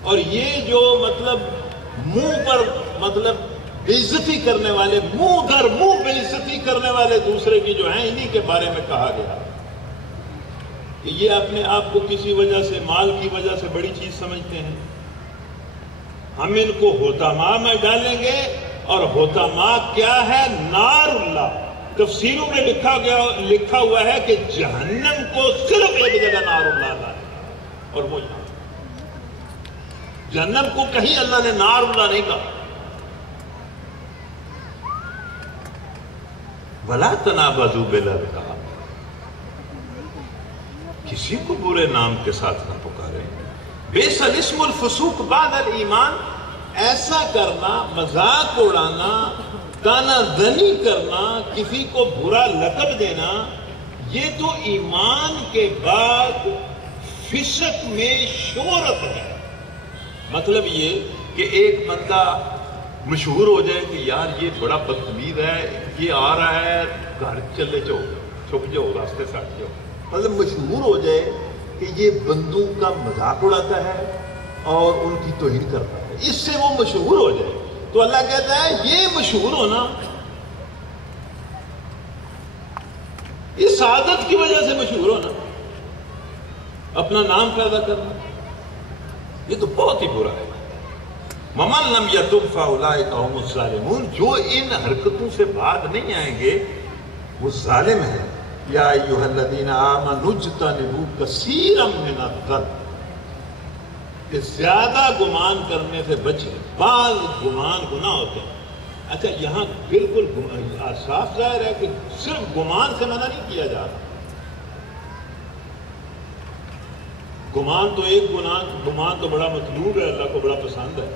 اور یہ جو مطلب منہ پر مطلب بےعزتی کرنے والے، منہ در منہ بےعزتی کرنے والے دوسرے کی جو ہیں، انہی کے بارے میں کہا گیا کہ یہ اپنے آپ کو کسی وجہ سے، مال کی وجہ سے بڑی چیز سمجھتے ہیں۔ ہم ان کو حطماء میں ڈالیں گے، اور حطماء کیا ہے؟ نار اللہ۔ تفسیروں میں لکھا ہوا ہے کہ جہنم کو صرف ایک جگہ نار اللہ ہے، اور وہ یہاں۔ جہنم کو کہیں اللہ نے نار اللہ نہیں کہا۔ وَلَا تَنَابَزُوا بِالْأَلْقَابِ، کسی کو برے نام کے ساتھ نہ پکارے۔ بِئْسَ الِاسْمُ الْفُسُوقُ بَعْدَ الْإِيمَانِ، ایسا کرنا، مذاق اڑانا، تانا زنی کرنا، کسی کو برا لقب دینا، یہ تو ایمان کے بعد فسق میں شہرت ہے۔ مطلب یہ کہ ایک بندہ مشہور ہو جائے کہ یار یہ بڑا بدتمیز ہے، یہ آ رہا ہے، گھر چلے جاؤ، چھپ جاؤ، راستے سے ہٹ جاؤ۔ مطلب مشہور ہو جائے کہ یہ بندوں کا مذاق اڑاتا ہے اور ان کی توہین کرتا ہے، اس سے وہ مشہور ہو جائے تو اللہ کہتا ہے یہ مشہور ہونا اس عادت کی وجہ سے مشہور ہونا، اپنا نام پیدا کرنا، یہ تو بہت ہی برا ہے۔ مَمَن لَمْ يَتُبْ فَأُولَٰئِكَ هُمُ الظَّالِمُونَ، جو ان حرکتوں سے بعد نہیں آئیں گے وہ ظالم ہیں۔ یا ایھا الذین آمنوا اجتنبوا کثیرا من الظن، کہ زیادہ گمان کرنے سے بچیں، بعض گمان گناہ ہوتے ہیں۔ اچھا یہاں بالکل صاف ظاہر ہے کہ صرف گمان سے منع نہیں کیا جا رہا۔ گمان تو ایک گمان تو بڑا مطلوب ہے، اللہ کو بڑا پسند ہے۔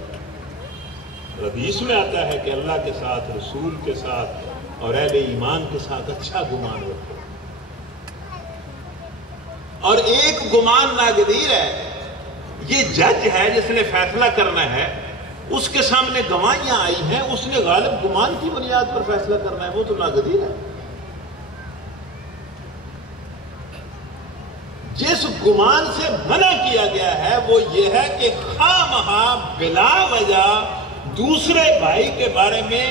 حدیث میں آتا ہے کہ اللہ کے ساتھ، رسول کے ساتھ اور اہل ایمان کے ساتھ اچھا گمان رکھو، اور ایک گمان ناگزیر ہے، یہ جج ہے جس نے فیصلہ کرنا ہے، اس کے سامنے گواہیاں آئی ہیں، اس نے غالب گمان کی بنیاد پر فیصلہ کرنا ہے، وہ تو ناگزیر ہے۔ جس گمان سے منع کیا گیا ہے وہ یہ ہے کہ خواہ مخواہ بلا وجہ دوسرے بھائی کے بارے میں،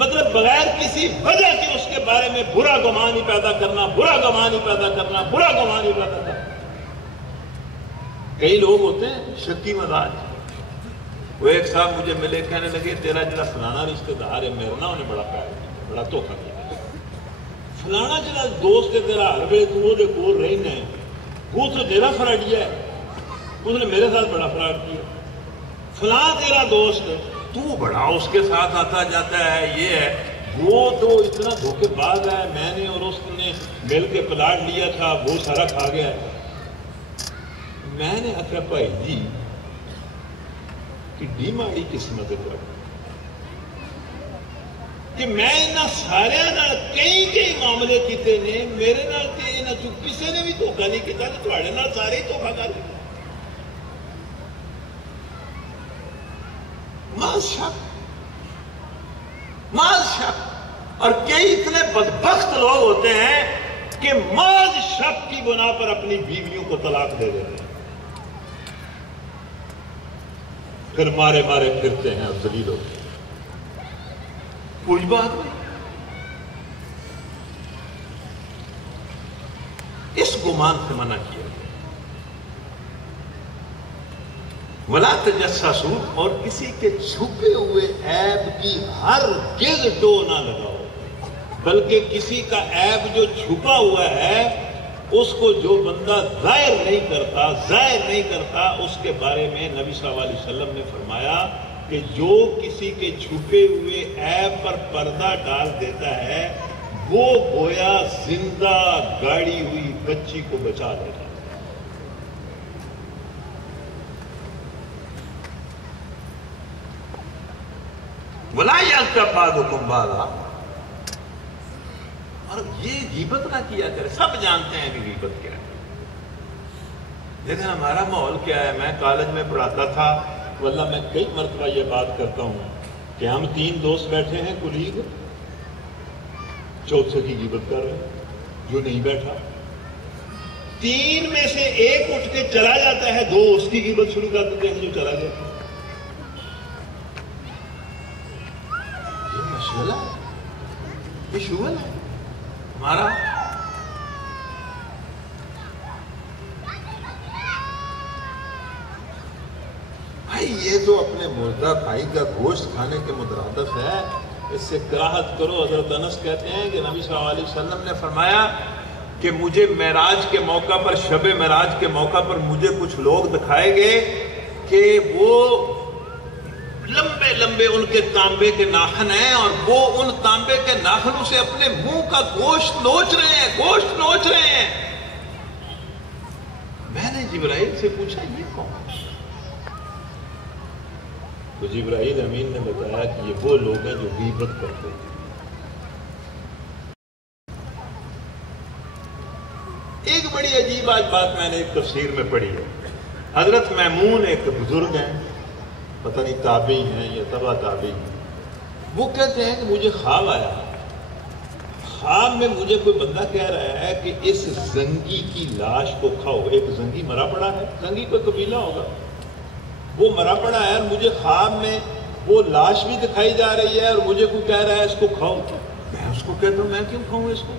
مطلب بغیر کسی وجہ کے اس کے بارے میں برا گمان ہی پیدا کرنا، برا گمان ہی پیدا کرنا، برا گمان ہی پیدا کرنا۔ کئی لوگ ہوتے ہیں شکی مزاج، وہ ایک صاحب مجھے ملے، کہنے لگے تیرا جڑا فلانا رشتہ دار ہے میرا نا، انہیں بڑا پیار کیا، بڑا دھوکہ دیا، فلانا جڑا دوست ہے تیرا ہر ویلے تو وہ کول رہنا ہے، وہ تو تیرا فراڈیا ہے، اس نے میرے ساتھ بڑا فراڈ کیا، فلاں تیرا دوست ہے تو بڑا اس کے ساتھ آتا جاتا ہے، یہ ہے، وہ تو اتنا دھوکے باز ہے، میں نے اور اس نے مل کے پلاٹ لیا تھا، وہ سارا کھا گیا ہے۔ میں نے آخیا بھائی جی کہ ماڑی قسمت ہے کہ میں انہاں سارے کئی معاملے کیتے نے، میرے نال تے انہاں چوں کسے نے بھی دھوکا نہیں کیتا، تے تواڈے نال سارے ہی دھوکا کر لے۔ محض شک، اور کئی اتنے بدبخت لوگ ہوتے ہیں کہ محض شک کی بنا پر اپنی بیویوں کو طلاق دے دیتے ہیں، پھر مارے مارے پھرتے ہیں اور ذلیل ہوتے ہیں، کوئی بات نہیں۔ اس گمان سے منع کیا گیا۔ وَلَا تَجَسَّسُوا، اور کسی کے چھپے ہوئے عیب کی ہرگز ٹو نہ لگاؤ، بلکہ کسی کا عیب جو چھپا ہوا ہے اس کو جو بندہ ظاہر نہیں کرتا اس کے بارے میں نبی صلی اللہ علیہ وسلم نے فرمایا کہ جو کسی کے چھپے ہوئے عیب پر پردہ ڈال دیتا ہے وہ گویا زندہ گاڑی ہوئی بچی کو بچا دیتا ہے۔ وَلَا يَغْتَبْ بَعْضُكُمْ بَعْضًا، اور یہ غیبت نہ کیا کرے۔ سب جانتے ہیں کہ غیبت کیا ہے، لیکن ہمارا ماحول کیا ہے؟ میں کالج میں پڑھاتا تھا، واللہ میں کئی مرتبہ یہ بات کرتا ہوں کہ ہم 3 دوست بیٹھے ہیں کلیگ، چوتھے کی غیبت کر رہے ہیں، جو نہیں بیٹھا 3 میں سے 1 اٹھ کے چلا جاتا ہے، 2 اس کی غیبت شروع کر دیتے ہیں جو چلا گیا۔ یہ مشغلہ ہے، یہ شغل ہے ہمارا۔ بھائی یہ تو اپنے مردہ بھائی کا گوشت کھانے کے مترادف ہے، اس سے کراہت کرو۔ حضرت انس کہتے ہیں کہ نبی صلی اللہ علیہ وسلم نے فرمایا کہ مجھے معراج کے موقع پر، شب معراج کے موقع پر مجھے کچھ لوگ دکھائے گئے کہ وہ لمبے لمبے ان کے تانبے کے ناخن ہیں، اور وہ ان تانبے کے ناخنوں سے اپنے منہ کا گوشت نوچ رہے ہیں، گوشت نوچ رہے ہیں۔ میں نے جبرائیل سے پوچھا یہ کون؟ تو جبرائیل امین نے بتایا کہ یہ وہ لوگ ہیں جو غیبت کرتے ہیں۔ ایک بڑی عجیب آج بات میں نے ایک تفسیر میں پڑھی ہے۔ حضرت میمون ایک بزرگ ہیں، پتہ نہیں تابعی ہیں یا تبع تابعی ہیں، وہ کہتے ہیں کہ مجھے خواب آیا، خواب میں مجھے کوئی بندہ کہہ رہا ہے کہ اس زنگی کی لاش کو کھاؤ۔ ایک زنگی مرا پڑا ہے، زنگی کوئی قبیلہ ہوگا، وہ مرا پڑا ہے، اور مجھے خواب میں وہ لاش بھی دکھائی جا رہی ہے، اور مجھے کوئی کہہ رہا ہے اس کو کھاؤ۔ میں اس کو کہتا ہوں میں کیوں کھاؤں اس کو؟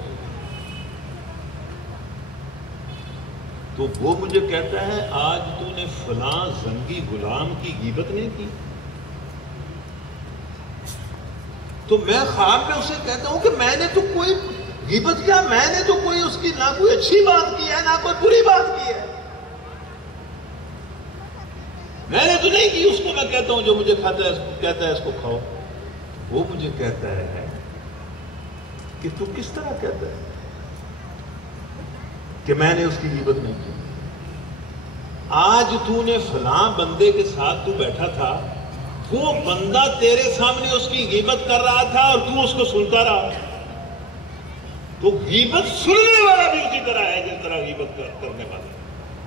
تو وہ مجھے کہتا ہے آج تو نے فلاں زنگی غلام کی غیبت نہیں کی۔ تو میں خواب میں اسے کہتا ہوں کہ میں نے تو کوئی غیبت کیا، میں نے تو کوئی اس کی نہ کوئی اچھی بات کی ہے نہ کوئی بری بات کی ہے، میں نے تو نہیں کی اس کو۔ میں کہتا ہوں جو مجھے کہتا ہے اس کو کھاؤ، وہ مجھے کہتا ہے کہ تو کس طرح کہتا ہے کہ میں نے اس کی غیبت نہیں کی؟ آج تو نے فلاں بندے کے ساتھ تو بیٹھا تھا، وہ بندہ تیرے سامنے اس کی غیبت کر رہا تھا اور تو اس کو سنتا رہا۔ تو غیبت سننے والا بھی اسی طرح ہے جس طرح غیبت کرنے والا،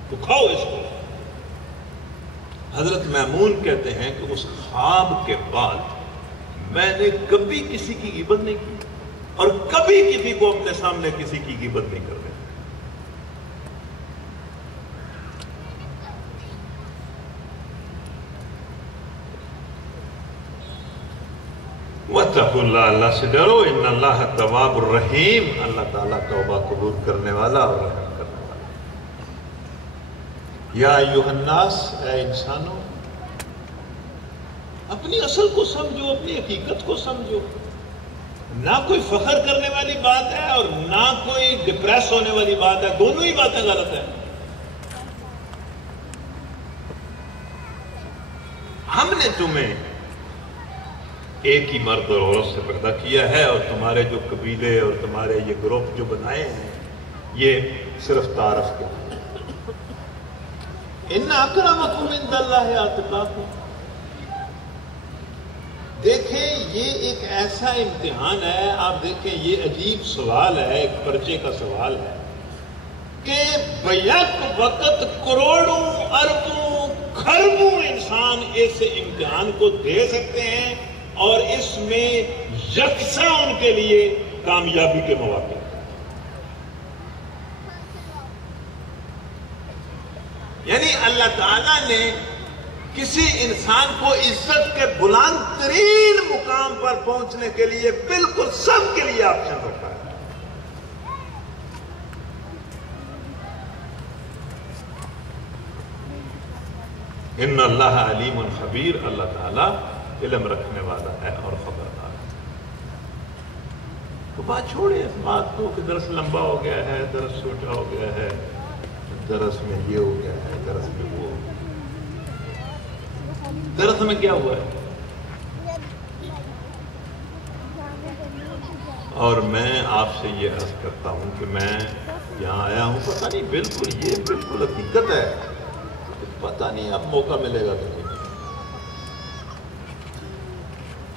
تو کھاؤ اس کو۔ حضرت میمون کہتے ہیں کہ اس خواب کے بعد میں نے کبھی کسی کی غیبت نہیں کی، اور کبھی کسی کو اپنے سامنے کسی کی غیبت نہیں کر رہے۔ وَاتَّقُوا اللَّهَ، اللہ سے ڈرو، ان اللہ تواب الرحیم، اللہ تعالیٰ توبہ قبول کرنے والا اور رحم کرنے والا۔ یا ایھا الناس، اے انسانوں، اپنی اصل کو سمجھو، اپنی حقیقت کو سمجھو۔ نہ کوئی فخر کرنے والی بات ہے اور نہ کوئی ڈپریس ہونے والی بات ہے، دونوں ہی باتیں غلط ہیں۔ ہم نے تمہیں ایک ہی مرد اور عورت سے پیدا کیا ہے، اور تمہارے جو قبیلے اور تمہارے یہ گروپ جو بنائے ہیں یہ صرف تعارف کے ہیں۔ ان اکرمکم عند اللہ اتقاکم۔ دیکھیں یہ ایک ایسا امتحان ہے، آپ دیکھیں یہ عجیب سوال ہے، ایک پرچے کا سوال ہے کہ بیک وقت کروڑوں اربوں کھربوں انسان اس امتحان کو دے سکتے ہیں، اور اس میں یکساں ان کے لیے کامیابی کے مواقع۔ یعنی اللہ تعالیٰ نے کسی انسان کو عزت کے بلند ترین مقام پر پہنچنے کے لیے بالکل سب کے لیے آپشن رکھا ہے۔ ان اللہ علیم خبیر، اللہ تعالیٰ علم رکھنے والا ہے اور خبردار ہے۔ تو بات چھوڑے اس بات کو کہ درس لمبا ہو گیا ہے، درس چھوٹا ہو گیا ہے، درس میں یہ ہو گیا ہے، درس میں وہ ہو گیا۔ درس میں کیا ہوا ہے؟ اور میں آپ سے یہ عرض کرتا ہوں کہ میں یہاں آیا ہوں، پتہ نہیں بالکل یہ بالکل حقیقت ہے، پتہ نہیں اب موقع ملے گا کہ نہیں۔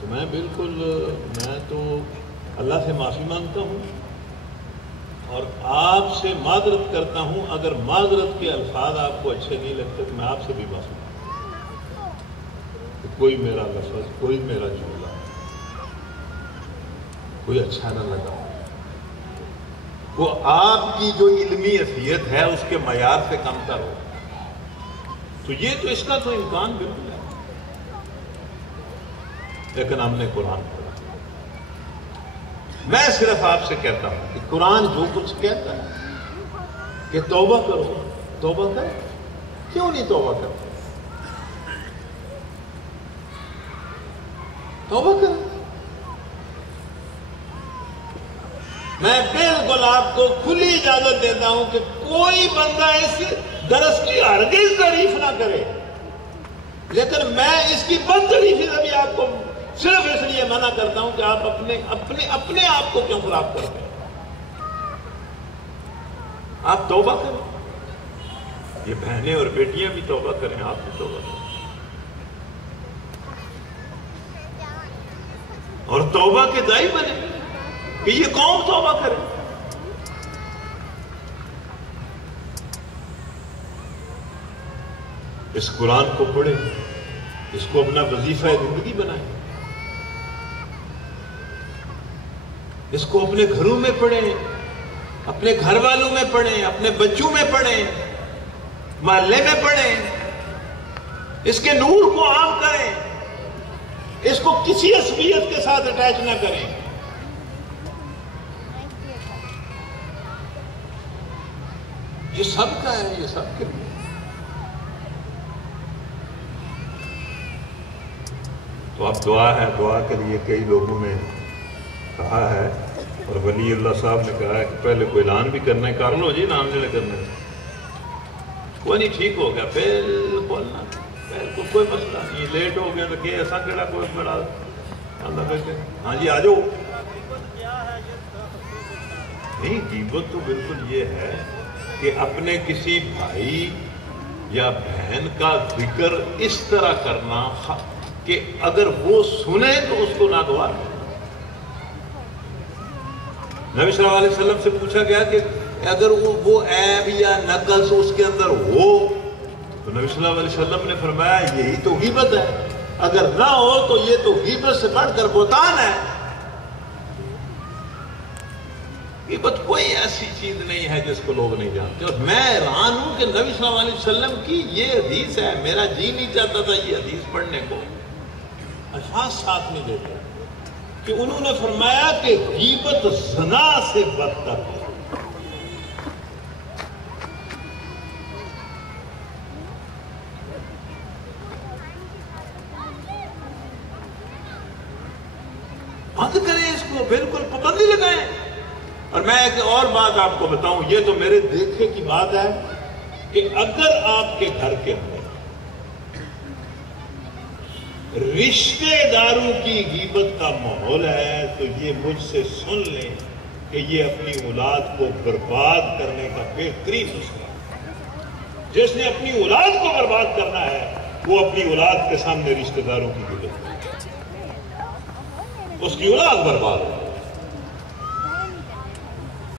تو میں تو اللہ سے معافی مانگتا ہوں اور آپ سے معذرت کرتا ہوں، اگر معذرت کے الفاظ آپ کو اچھے نہیں لگتے تو میں آپ سے بھی معافی مانگتا ہوں کہ کوئی میرا لفظ، کوئی میرا جملہ کوئی اچھا نہ لگا، وہ آپ کی جو علمی حیثیت ہے اس کے معیار سے کم تر ہو، تو یہ تو اس کا تو امکان بالکل ہے۔ لیکن ہم نے قرآن پڑھا۔ میں صرف آپ سے کہتا ہوں کہ قرآن جو کچھ کہتا ہے کہ توبہ کرو، توبہ کرو، کیوں نہیں توبہ کرتے؟ توبہ کرو۔ میں بالکل آپ کو کھلی اجازت دیتا ہوں کہ کوئی بندہ اس درس کی ہرگز تعریف نہ کرے، لیکن میں اس کی بدتریفی سے بھی آپ کو صرف اس لیے منع کرتا ہوں کہ آپ اپنے آپ کو کیوں خراب کرتے ہیں۔ آپ توبہ کریں، یہ بہنیں اور بیٹیاں بھی توبہ کریں، آپ بھی توبہ کریں، اور توبہ کے داعی بنے کہ یہ قوم توبہ کرے۔ اس قرآن کو پڑھیں، اس کو اپنا وظیفہ زندگی بنائیں، اس کو اپنے گھروں میں پڑھیں، اپنے گھر والوں میں پڑھیں، اپنے بچوں میں پڑھیں، محلے میں پڑھیں، اس کے نور کو عام کریں، اس کو کسی عصبیت کے ساتھ اٹیچ نہ کریں۔ یہ سب کا ہے، یہ سب کے لیے۔ تو اب دعا ہے، دعا کے لیے کئی لوگوں نے کہا ہے، اور ولی اللہ صاحب نے کہا ہے کہ پہلے کوئی اعلان بھی کرنا ہے، کر لو جی، نام نہیں کرنا ہے، کوئی نہیں، ٹھیک ہو گیا، بالکل نہ، بالکل کوئی مسئلہ نہیں، لیٹ ہو گیا تو کہ ایسا کہڑا کوئی بڑا ہاں جی آ جاؤ۔ نہیں، غیبت تو بالکل یہ ہے کہ اپنے کسی بھائی یا بہن کا ذکر اس طرح کرنا کہ اگر وہ سنے تو اس کو ناگوار ہے۔ نبی صلی اللہ علیہ وسلم سے پوچھا گیا کہ اگر وہ عیب یا نقص اس کے اندر ہو تو نبی صلی اللہ علیہ وسلم نے فرمایا یہی تو غیبت ہے، اگر نہ ہو تو یہ تو غیبت سے بڑھ کر بہتان ہے۔ غیبت کوئی ایسی چیز نہیں ہے جس کو لوگ نہیں جانتے، اور میں حیران ہوں کہ نبی صلی اللہ علیہ وسلم کی یہ حدیث ہے، میرا جی نہیں چاہتا تھا یہ حدیث پڑھنے کو، الفاظ ساتھ نہیں دیتے کہ انہوں نے فرمایا کہ غیبت زنا سے بدتر ہے۔ بند کریں اس کو، بالکل پابندی لگائیں۔ اور میں ایک اور بات آپ کو بتاؤں، یہ تو میرے دیکھے کی بات ہے کہ اگر آپ کے گھر کے اندر رشتے داروں کی غیبت کا ماحول ہے تو یہ مجھ سے سن لیں کہ یہ اپنی اولاد کو برباد کرنے کا بہترین نسخہ ہے۔ جس نے اپنی اولاد کو برباد کرنا ہے وہ اپنی اولاد کے سامنے رشتے داروں کی غیبت کرے، اس کی اولاد برباد ہو۔